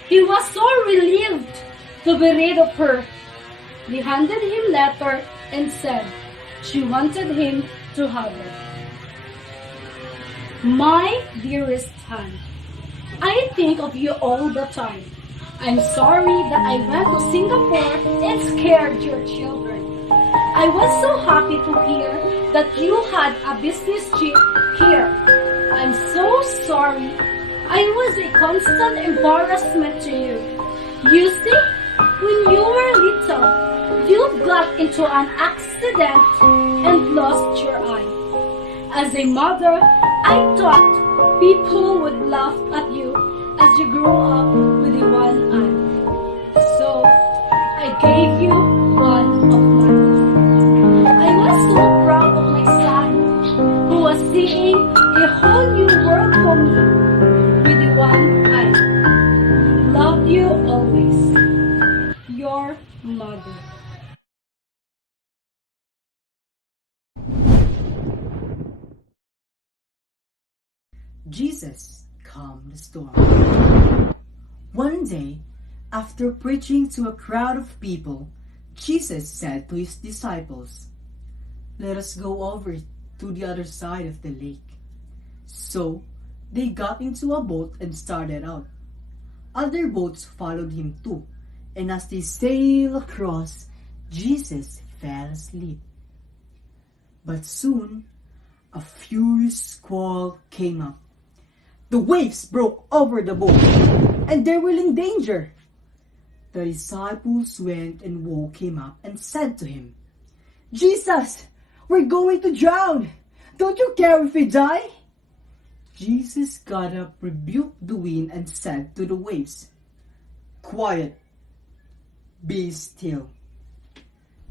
He was so relieved to be rid of her. He handed him a letter and said she wanted him to have it. My dearest son, I think of you all the time. I'm sorry that I went to Singapore and scared your children. I was so happy to hear that you had a business trip here. I'm so sorry. I was a constant embarrassment to you. You see, when you were little, you got into an accident and lost your eye. As a mother, I thought people would laugh at you as you grew up with a one eye. So, I gave you one of mine. I was so proud of my son, who was seeing a whole new world for me with a one eye. Love you always. Your mother. Jesus calmed the storm. One day, after preaching to a crowd of people, Jesus said to his disciples, "Let us go over to the other side of the lake." So, they got into a boat and started out. Other boats followed him too, and as they sailed across, Jesus fell asleep. But soon, a furious squall came up. The waves broke over the boat, and they were in danger. The disciples went and woke him up and said to him, "Jesus, we're going to drown. Don't you care if we die?" Jesus got up, rebuked the wind, and said to the waves, "Quiet, be still."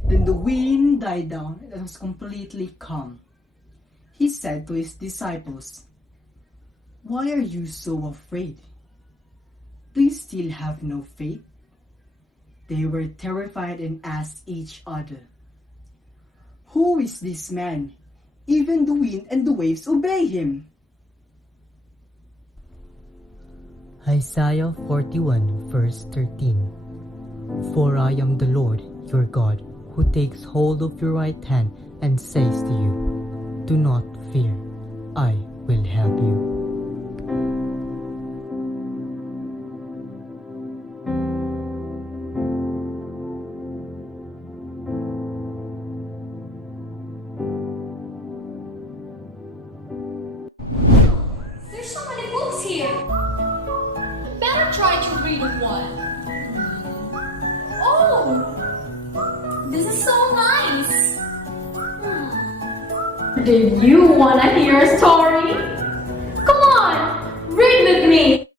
Then the wind died down and it was completely calm. He said to his disciples, "Why are you so afraid? Do you still have no faith?" They were terrified and asked each other, "Who is this man? Even the wind and the waves obey him." Isaiah 41 verse 13. For I am the Lord your God, who takes hold of your right hand and says to you, "Do not fear, I will help you." There's so many books here. Better try to read one. Oh, this is so nice. Did you want to hear a story? Come on, read with me.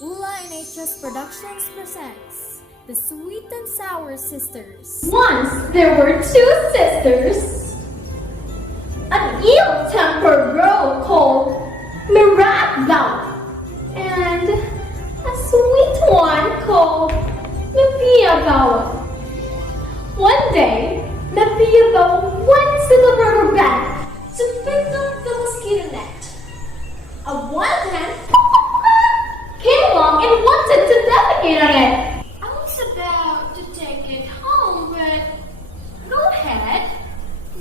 Ula NHS Productions presents The Sweet and Sour Sisters. Once there were two sisters. An ill-tempered girl called Mirabelle and a sweet one called Napiabella. One day, Napiabella went to the riverbed to pick up the mosquito net. A wild hen came along and wanted to defecate on it. I was about to take it home, but go ahead,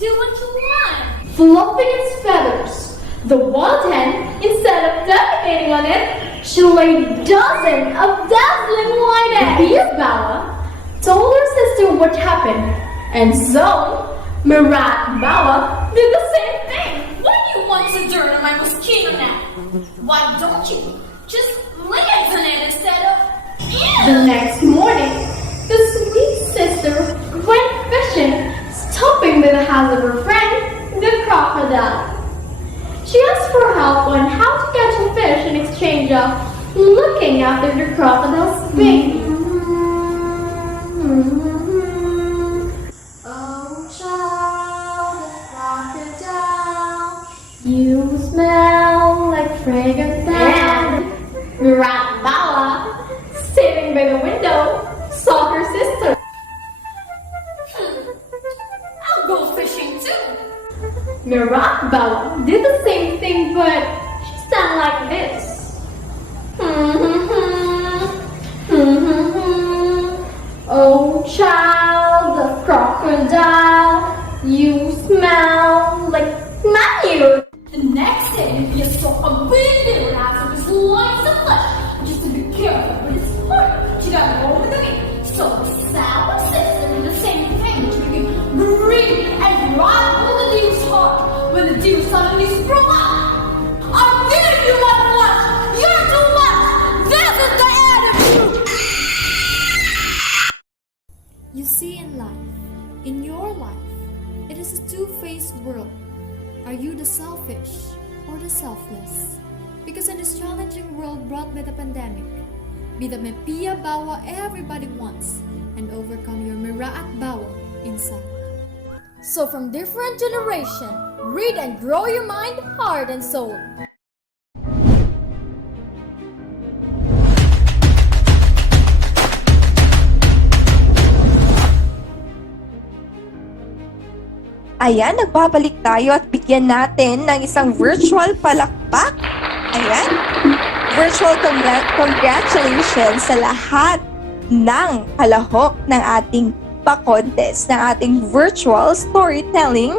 do what you want. Fluffing its feathers, the wild hen, instead of defecating on it, she laid dozens of dazzling white eggs. Beerbawa told her sister what happened, and so Bawa did the same thing. What do you want to dirt on my mosquito net? Why don't you just lay eggs on it instead of... The next morning, the sweet sister went fishing, stopping by the house of her friend, the crocodile. She asked for help on how to catch a fish in exchange of looking after the crocodile's baby. Oh, child of crocodile, you smell like fragrant and Bawa, sitting by the window, saw her sister. I'll go fishing too. Bawa did the same thing, but she sounded like this. Oh, child of crocodile, you smell like manure. The next day, you saw a big little ass with his lines of flesh. Just to be careful with his heart. She got over the meat. So the sour sister did the same thing. She became greedy and rivalled the deer's heart. When the deer suddenly sprung up, I'm giving you one flesh. You're too much. This is the end of you. You see, in life, in your life, it is a two-faced world. Are you the selfish or the selfless? Because in this challenging world brought by the pandemic, be the Mepia Bawa everybody wants and overcome your Miraak Bawa inside. So from different generation, read and grow your mind, heart, and soul. Ayan, nagbabalik tayo at bigyan natin ng isang virtual palakpak. Ayan, virtual congratulations sa lahat ng kalahok ng ating pa-contest, ng ating virtual storytelling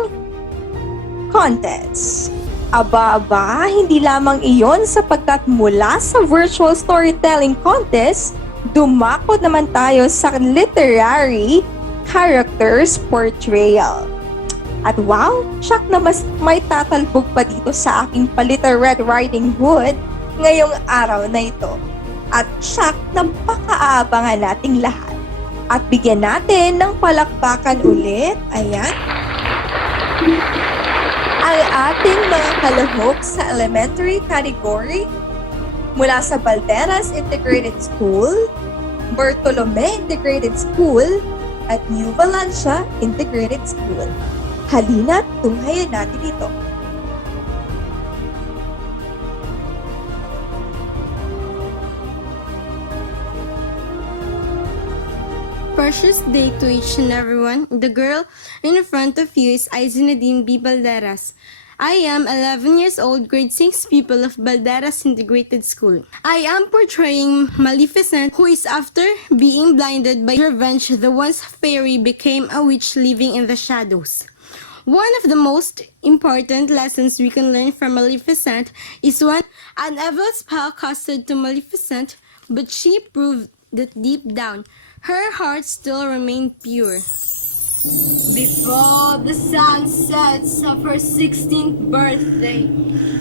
contest. Aba, hindi lamang iyon sapagkat mula sa virtual storytelling contest, dumakot naman tayo sa literary characters portrayal. At wow, shock na mas may tatalbog pa dito sa aking palita Red Riding Hood ngayong araw na ito. At shock na pakaabangan nating lahat. At bigyan natin ng palakpakan ulit, ayan, ang ating mga kalahok sa elementary category mula sa Balderas Integrated School, Bartolome Integrated School, at New Valencia Integrated School. Halina't tunghayan natin ito. Precious day to each and everyone. The girl in front of you is Aizinadine B. Balderas. I am 11 years old, grade 6 pupil of Balderas Integrated School. I am portraying Maleficent, who is after being blinded by revenge, the once fairy became a witch living in the shadows. One of the most important lessons we can learn from Maleficent is when an evil spell casted to Maleficent, but she proved that deep down, her heart still remained pure. Before the sun sets of her 16th birthday,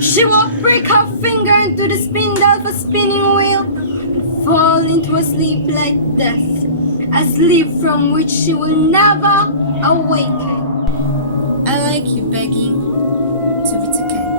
she will prick her finger into the spindle of a spinning wheel and fall into a sleep like death, a sleep from which she will never awaken. I like you begging to be together.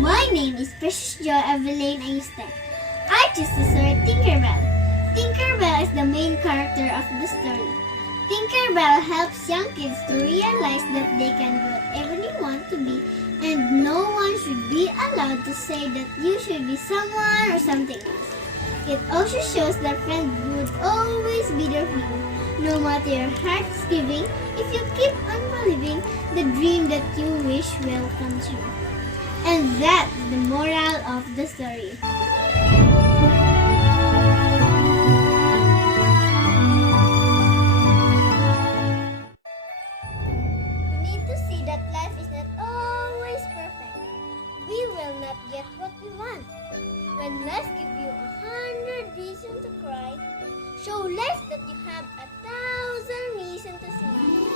My name is Precious Joy Evelyn Ayuste. I choose the story Tinkerbell. Tinkerbell is the main character of the story. Tinkerbell helps young kids to realize that they can be whatever they want to be, and no one should be allowed to say that you should be someone or something else. It also shows that friends would always be there for you, no matter your heart's giving, if you keep on believing the dream that you wish will come true. And that's the moral of the story. We need to see that life is not always perfect. We will not get what we want. When life gives you 100 reasons to cry, show life that you have 1,000 reasons to smile.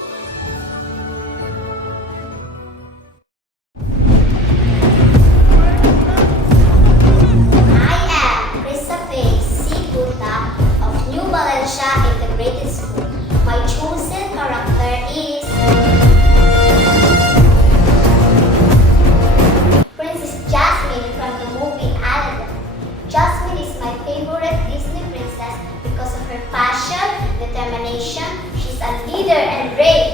I am Christopher C. Puta of New Valencia Integrated School. My chosen character is Princess Jasmine from the movie Aladdin. Jasmine is my favorite Disney princess because of her passion, determination. She's a leader and brave.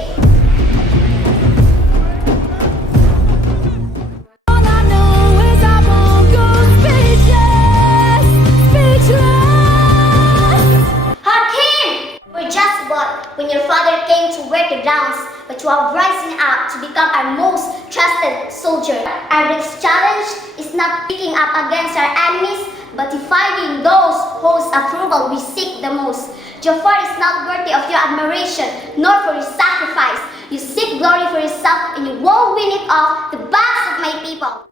Hakim! We're just bored when your father came to wear the grounds, but you are rising up to become our most trusted soldier. Our next challenge is not picking up against our enemies, but defying those whose approval we seek the most. Jafar is not worthy of your admiration, nor for your sacrifice. You seek glory for yourself, and you won't win it off the backs of my people.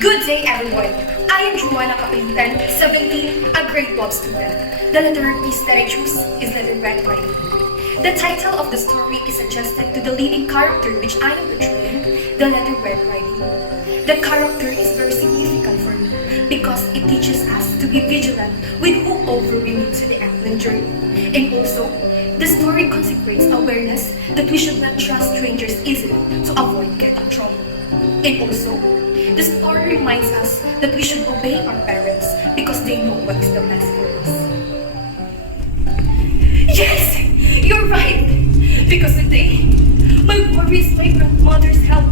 Good day, everyone. I am Joanna Kapilitan, 17, a grade 12 student. The literary piece that I choose is Little Red Riding Hood. The title of the story is suggested to the leading character which I am portraying, the Little Red Riding Hood. The character is very significant for me because it teaches us to be vigilant with whoever we meet to the England journey. And also, the story consecrates awareness that we should not trust strangers easily to avoid getting trouble. And also, the story reminds us that we should obey our parents because they know what is the best for us. Yes, you're right. Because today, my worry is my grandmother's health.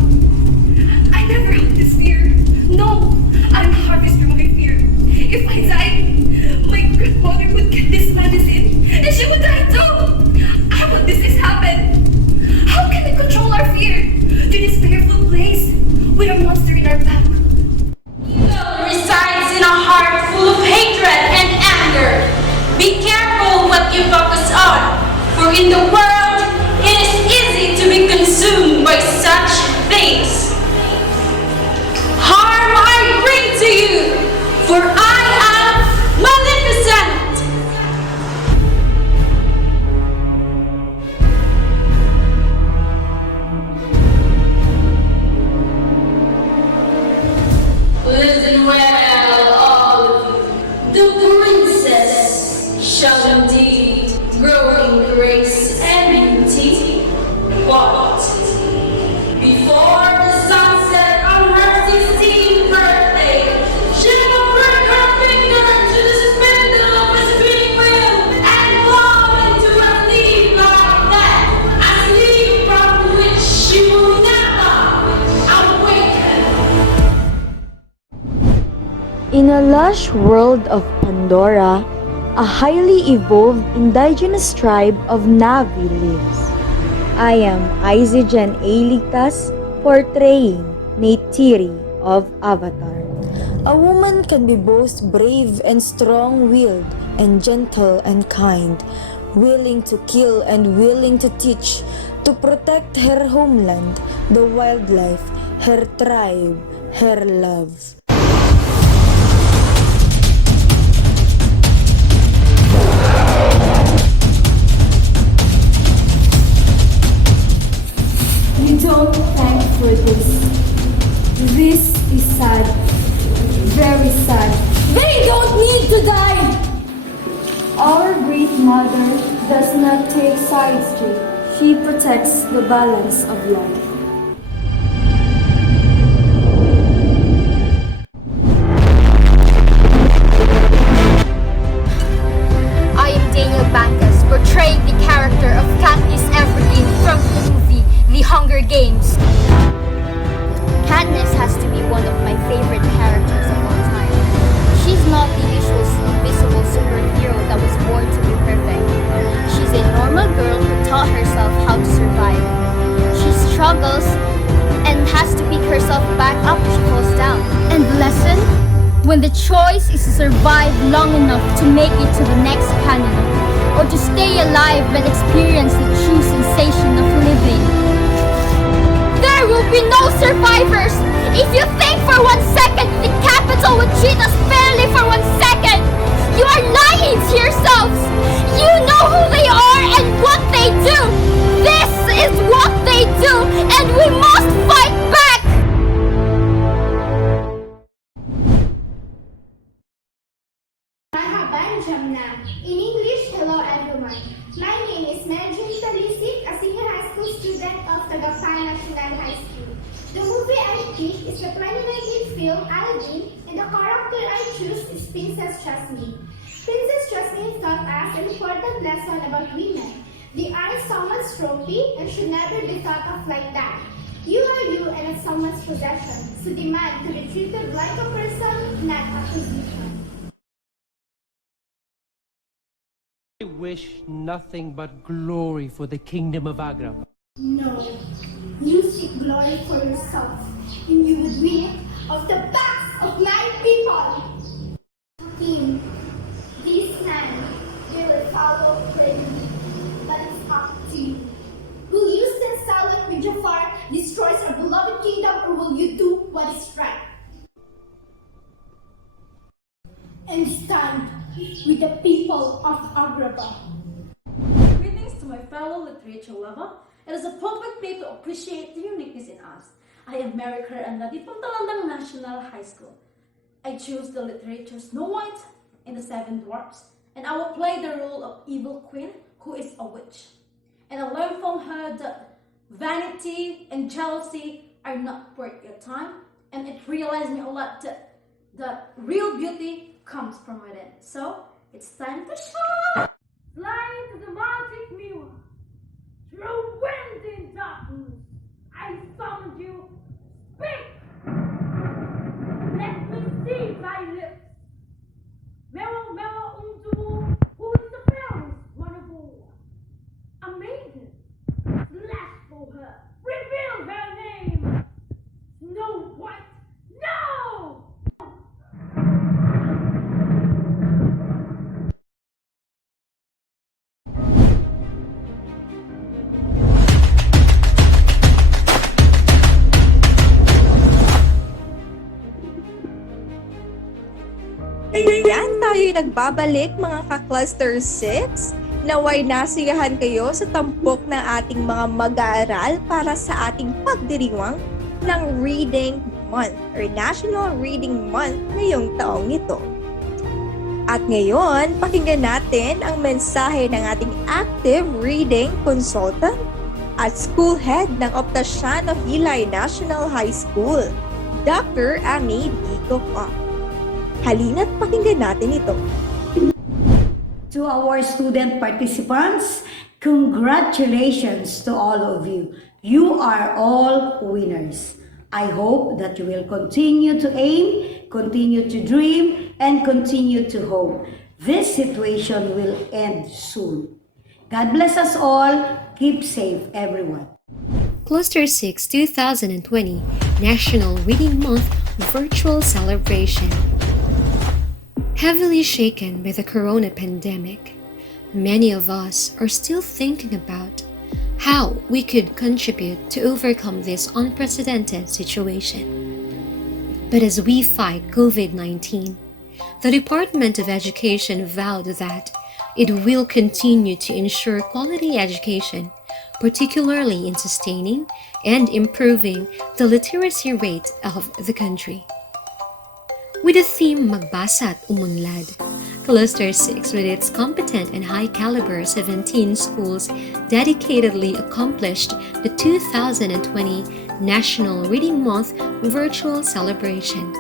I never had this fear. No, I'm harvest from my fear. If I die, my grandmother would get this medicine and she would die too. How would this happen? How can we control our fear to this fearful place with a monster in our back? Evil resides in a heart full of hatred and anger. Be careful what you focus on, for in the world it is easy to be consumed by such things. Harm I bring to you, for I am Maleficent. Listen well, all of you. The princess shall indeed grow in grace and beauty, but before the sunset on her 16th birthday, she will prick her finger to the spindle of a spinning wheel and fall into a sleep like that, a sleep from which she will never awaken. In a lush world of Pandora, a highly evolved indigenous tribe of Navi lives. I am Izijan Aligtas, portraying Neytiri of Avatar. A woman can be both brave and strong-willed, and gentle and kind, willing to kill and willing to teach, to protect her homeland, the wildlife, her tribe, her love. You don't thank for this. This He protects the balance of life. I am Daniel Bankas, portraying the character of Katniss Everdeen from the movie The Hunger Games. Katniss has to be one of my favorite characters of all time. She's not the usual invisible superhero that was born to be perfect. She's a normal girl who taught herself how to survive. She struggles and has to pick herself back up when she falls down. And the lesson? When the choice is to survive long enough to make it to the next canon, or to stay alive and experience the true sensation of living. There will be no survivors! If you think for 1 second the capital would treat us fairly for 1 second, you are lying to yourselves! You know who they are and what they do! This is what they do, and we must fight back! Marhaban, Jamna. In English, hello everyone. My name is Medjun Talisik, a senior high school student of Tagapan National High School. The movie I picked is the 2019 film Aladdin, and the character I choose is Princess Jasmine. Princess Jasmine taught us an important lesson about women. They are someone's trophy and should never be thought of like that. You are you and not someone's possession, so demand to be treated like a person, not a position. I wish nothing but glory for the kingdom of Agra. No, you seek glory for yourself, and you would win it off the backs of my people. Him, this man, they will follow credibly, but it's up to you. Will you stand silent when Jafar destroys our beloved kingdom, or will you do what is right? And stand with the people of Agrabah. Greetings to my fellow literature lover. It is a perfect day to appreciate the uniqueness in us. I am Mary Claire Anladi from Talandang National High School. I choose the literature Snow White and the Seven Dwarfs, and I will play the role of evil queen who is a witch. And I learned from her that vanity and jealousy are not worth your time, and it realized me a lot that real beauty comes from within. So it's time to shine. Fly to the magic mirror. Through wind and darkness, I summoned you. Speak! Let me see thy lips. Mirror, mirror unto who is the fairest one of all? A maiden. Flash for her. Reveal her name. Snow White. No! Ayan, tayo'y nagbabalik mga ka-Cluster 6. Naway nasiyahan kayo sa tampok ng ating mga mag-aaral para sa ating pagdiriwang ng Reading Month or National Reading Month ngayong taong ito. At ngayon, pakinggan natin ang mensahe ng ating active reading consultant at school head ng Optasiano Hilay National High School, Dr. Amy B. Coca. Halina't pakinggan natin ito. To our student participants, congratulations to all of you. You are all winners. I hope that you will continue to aim, continue to dream, and continue to hope. This situation will end soon. God bless us all. Keep safe, everyone. Cluster 6 2020 National Reading Month Virtual Celebration. Heavily shaken by the corona pandemic, many of us are still thinking about how we could contribute to overcome this unprecedented situation. But as we fight COVID-19, the Department of Education vowed that it will continue to ensure quality education, particularly in sustaining and improving the literacy rate of the country. With the theme Magbasa at Umunlad, Cluster 6, with its competent and high-caliber 17 schools, dedicatedly accomplished the 2020 National Reading Month virtual celebration.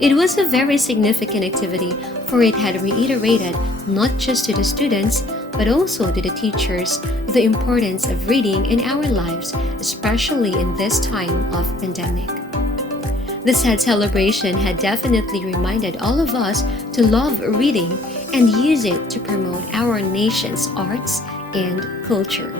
It was a very significant activity, for it had reiterated not just to the students but also to the teachers the importance of reading in our lives, especially in this time of pandemic. The said celebration had definitely reminded all of us to love reading and use it to promote our nation's arts and culture.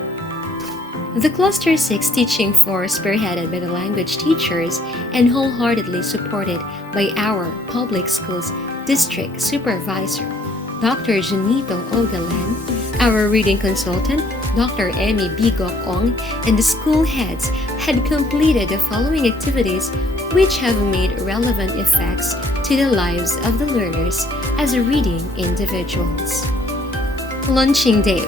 The Cluster 6 teaching force, spearheaded by the language teachers and wholeheartedly supported by our public schools district supervisor, Dr. Janito Ogalan, our reading consultant, Dr. Emmy Bigok Ong, and the school heads had completed the following activities which have made relevant effects to the lives of the learners as reading individuals. Launching Day.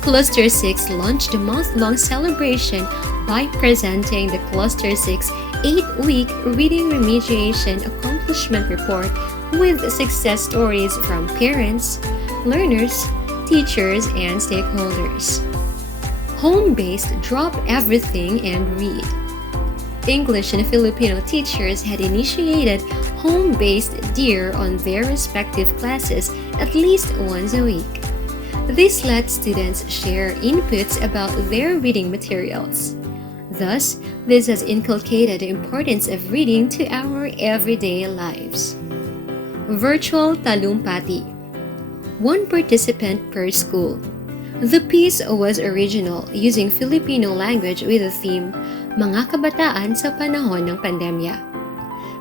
Cluster 6 launched the month-long celebration by presenting the Cluster 6 8-week Reading Remediation Accomplishment Report with success stories from parents, learners, teachers, and stakeholders. Home-based Drop Everything and Read. English and Filipino teachers had initiated home-based DEAR on their respective classes at least once a week. This let students share inputs about their reading materials. Thus, this has inculcated the importance of reading to our everyday lives. Virtual Talumpati. One participant per school. The piece was original, using Filipino language with the theme, Mga Kabataan sa Panahon ng Pandemya.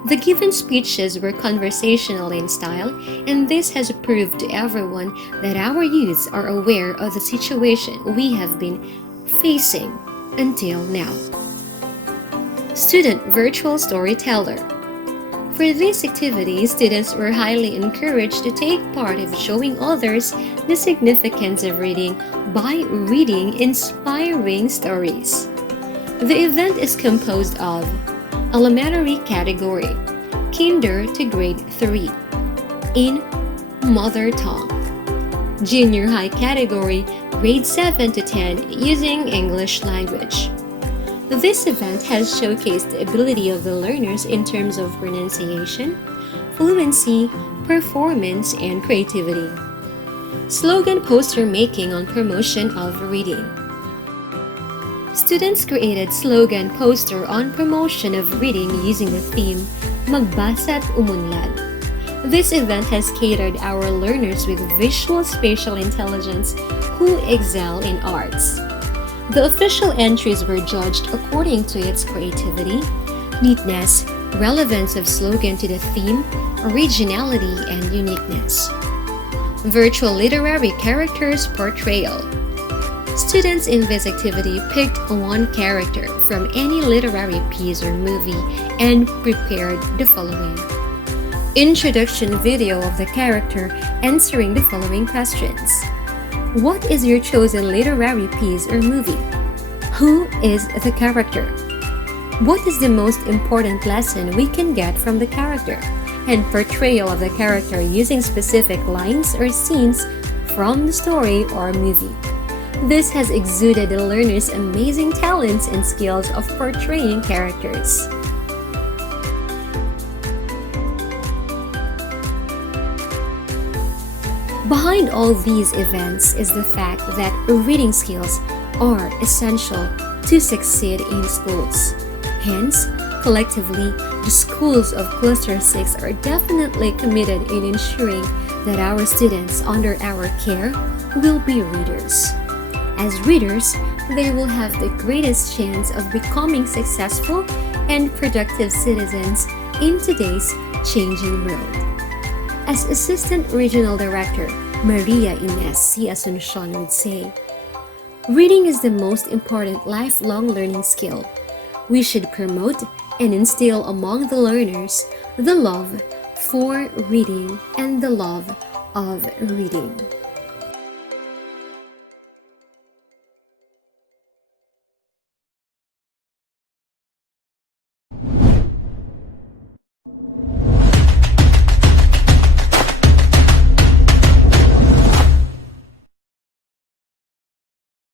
The given speeches were conversational in style, and this has proved to everyone that our youths are aware of the situation we have been facing until now. Student Virtual Storyteller. For this activity, students were highly encouraged to take part of showing others the significance of reading by reading inspiring stories. The event is composed of elementary category, kinder to grade 3, in mother tongue. Junior high category, grade 7 to 10, using English language. This event has showcased the ability of the learners in terms of pronunciation, fluency, performance, and creativity. Slogan poster making on promotion of reading. Students created slogan poster on promotion of reading using the theme, Magbasa't Umunlad. This event has catered our learners with visual spatial intelligence who excel in arts. The official entries were judged according to its creativity, neatness, relevance of slogan to the theme, originality, and uniqueness. Virtual literary characters portrayal. Students in this activity picked one character from any literary piece or movie and prepared the following. Introduction video of the character answering the following questions. What is your chosen literary piece or movie? Who is the character? What is the most important lesson we can get from the character? And portrayal of the character using specific lines or scenes from the story or movie. This has exuded the learners' amazing talents and skills of portraying characters. Behind all these events is the fact that reading skills are essential to succeed in schools. Hence, collectively, the schools of Cluster 6 are definitely committed in ensuring that our students under our care will be readers. As readers, they will have the greatest chance of becoming successful and productive citizens in today's changing world. As Assistant Regional Director Maria Ines C. Asuncion would say, reading is the most important lifelong learning skill. We should promote and instill among the learners the love for reading and the love of reading.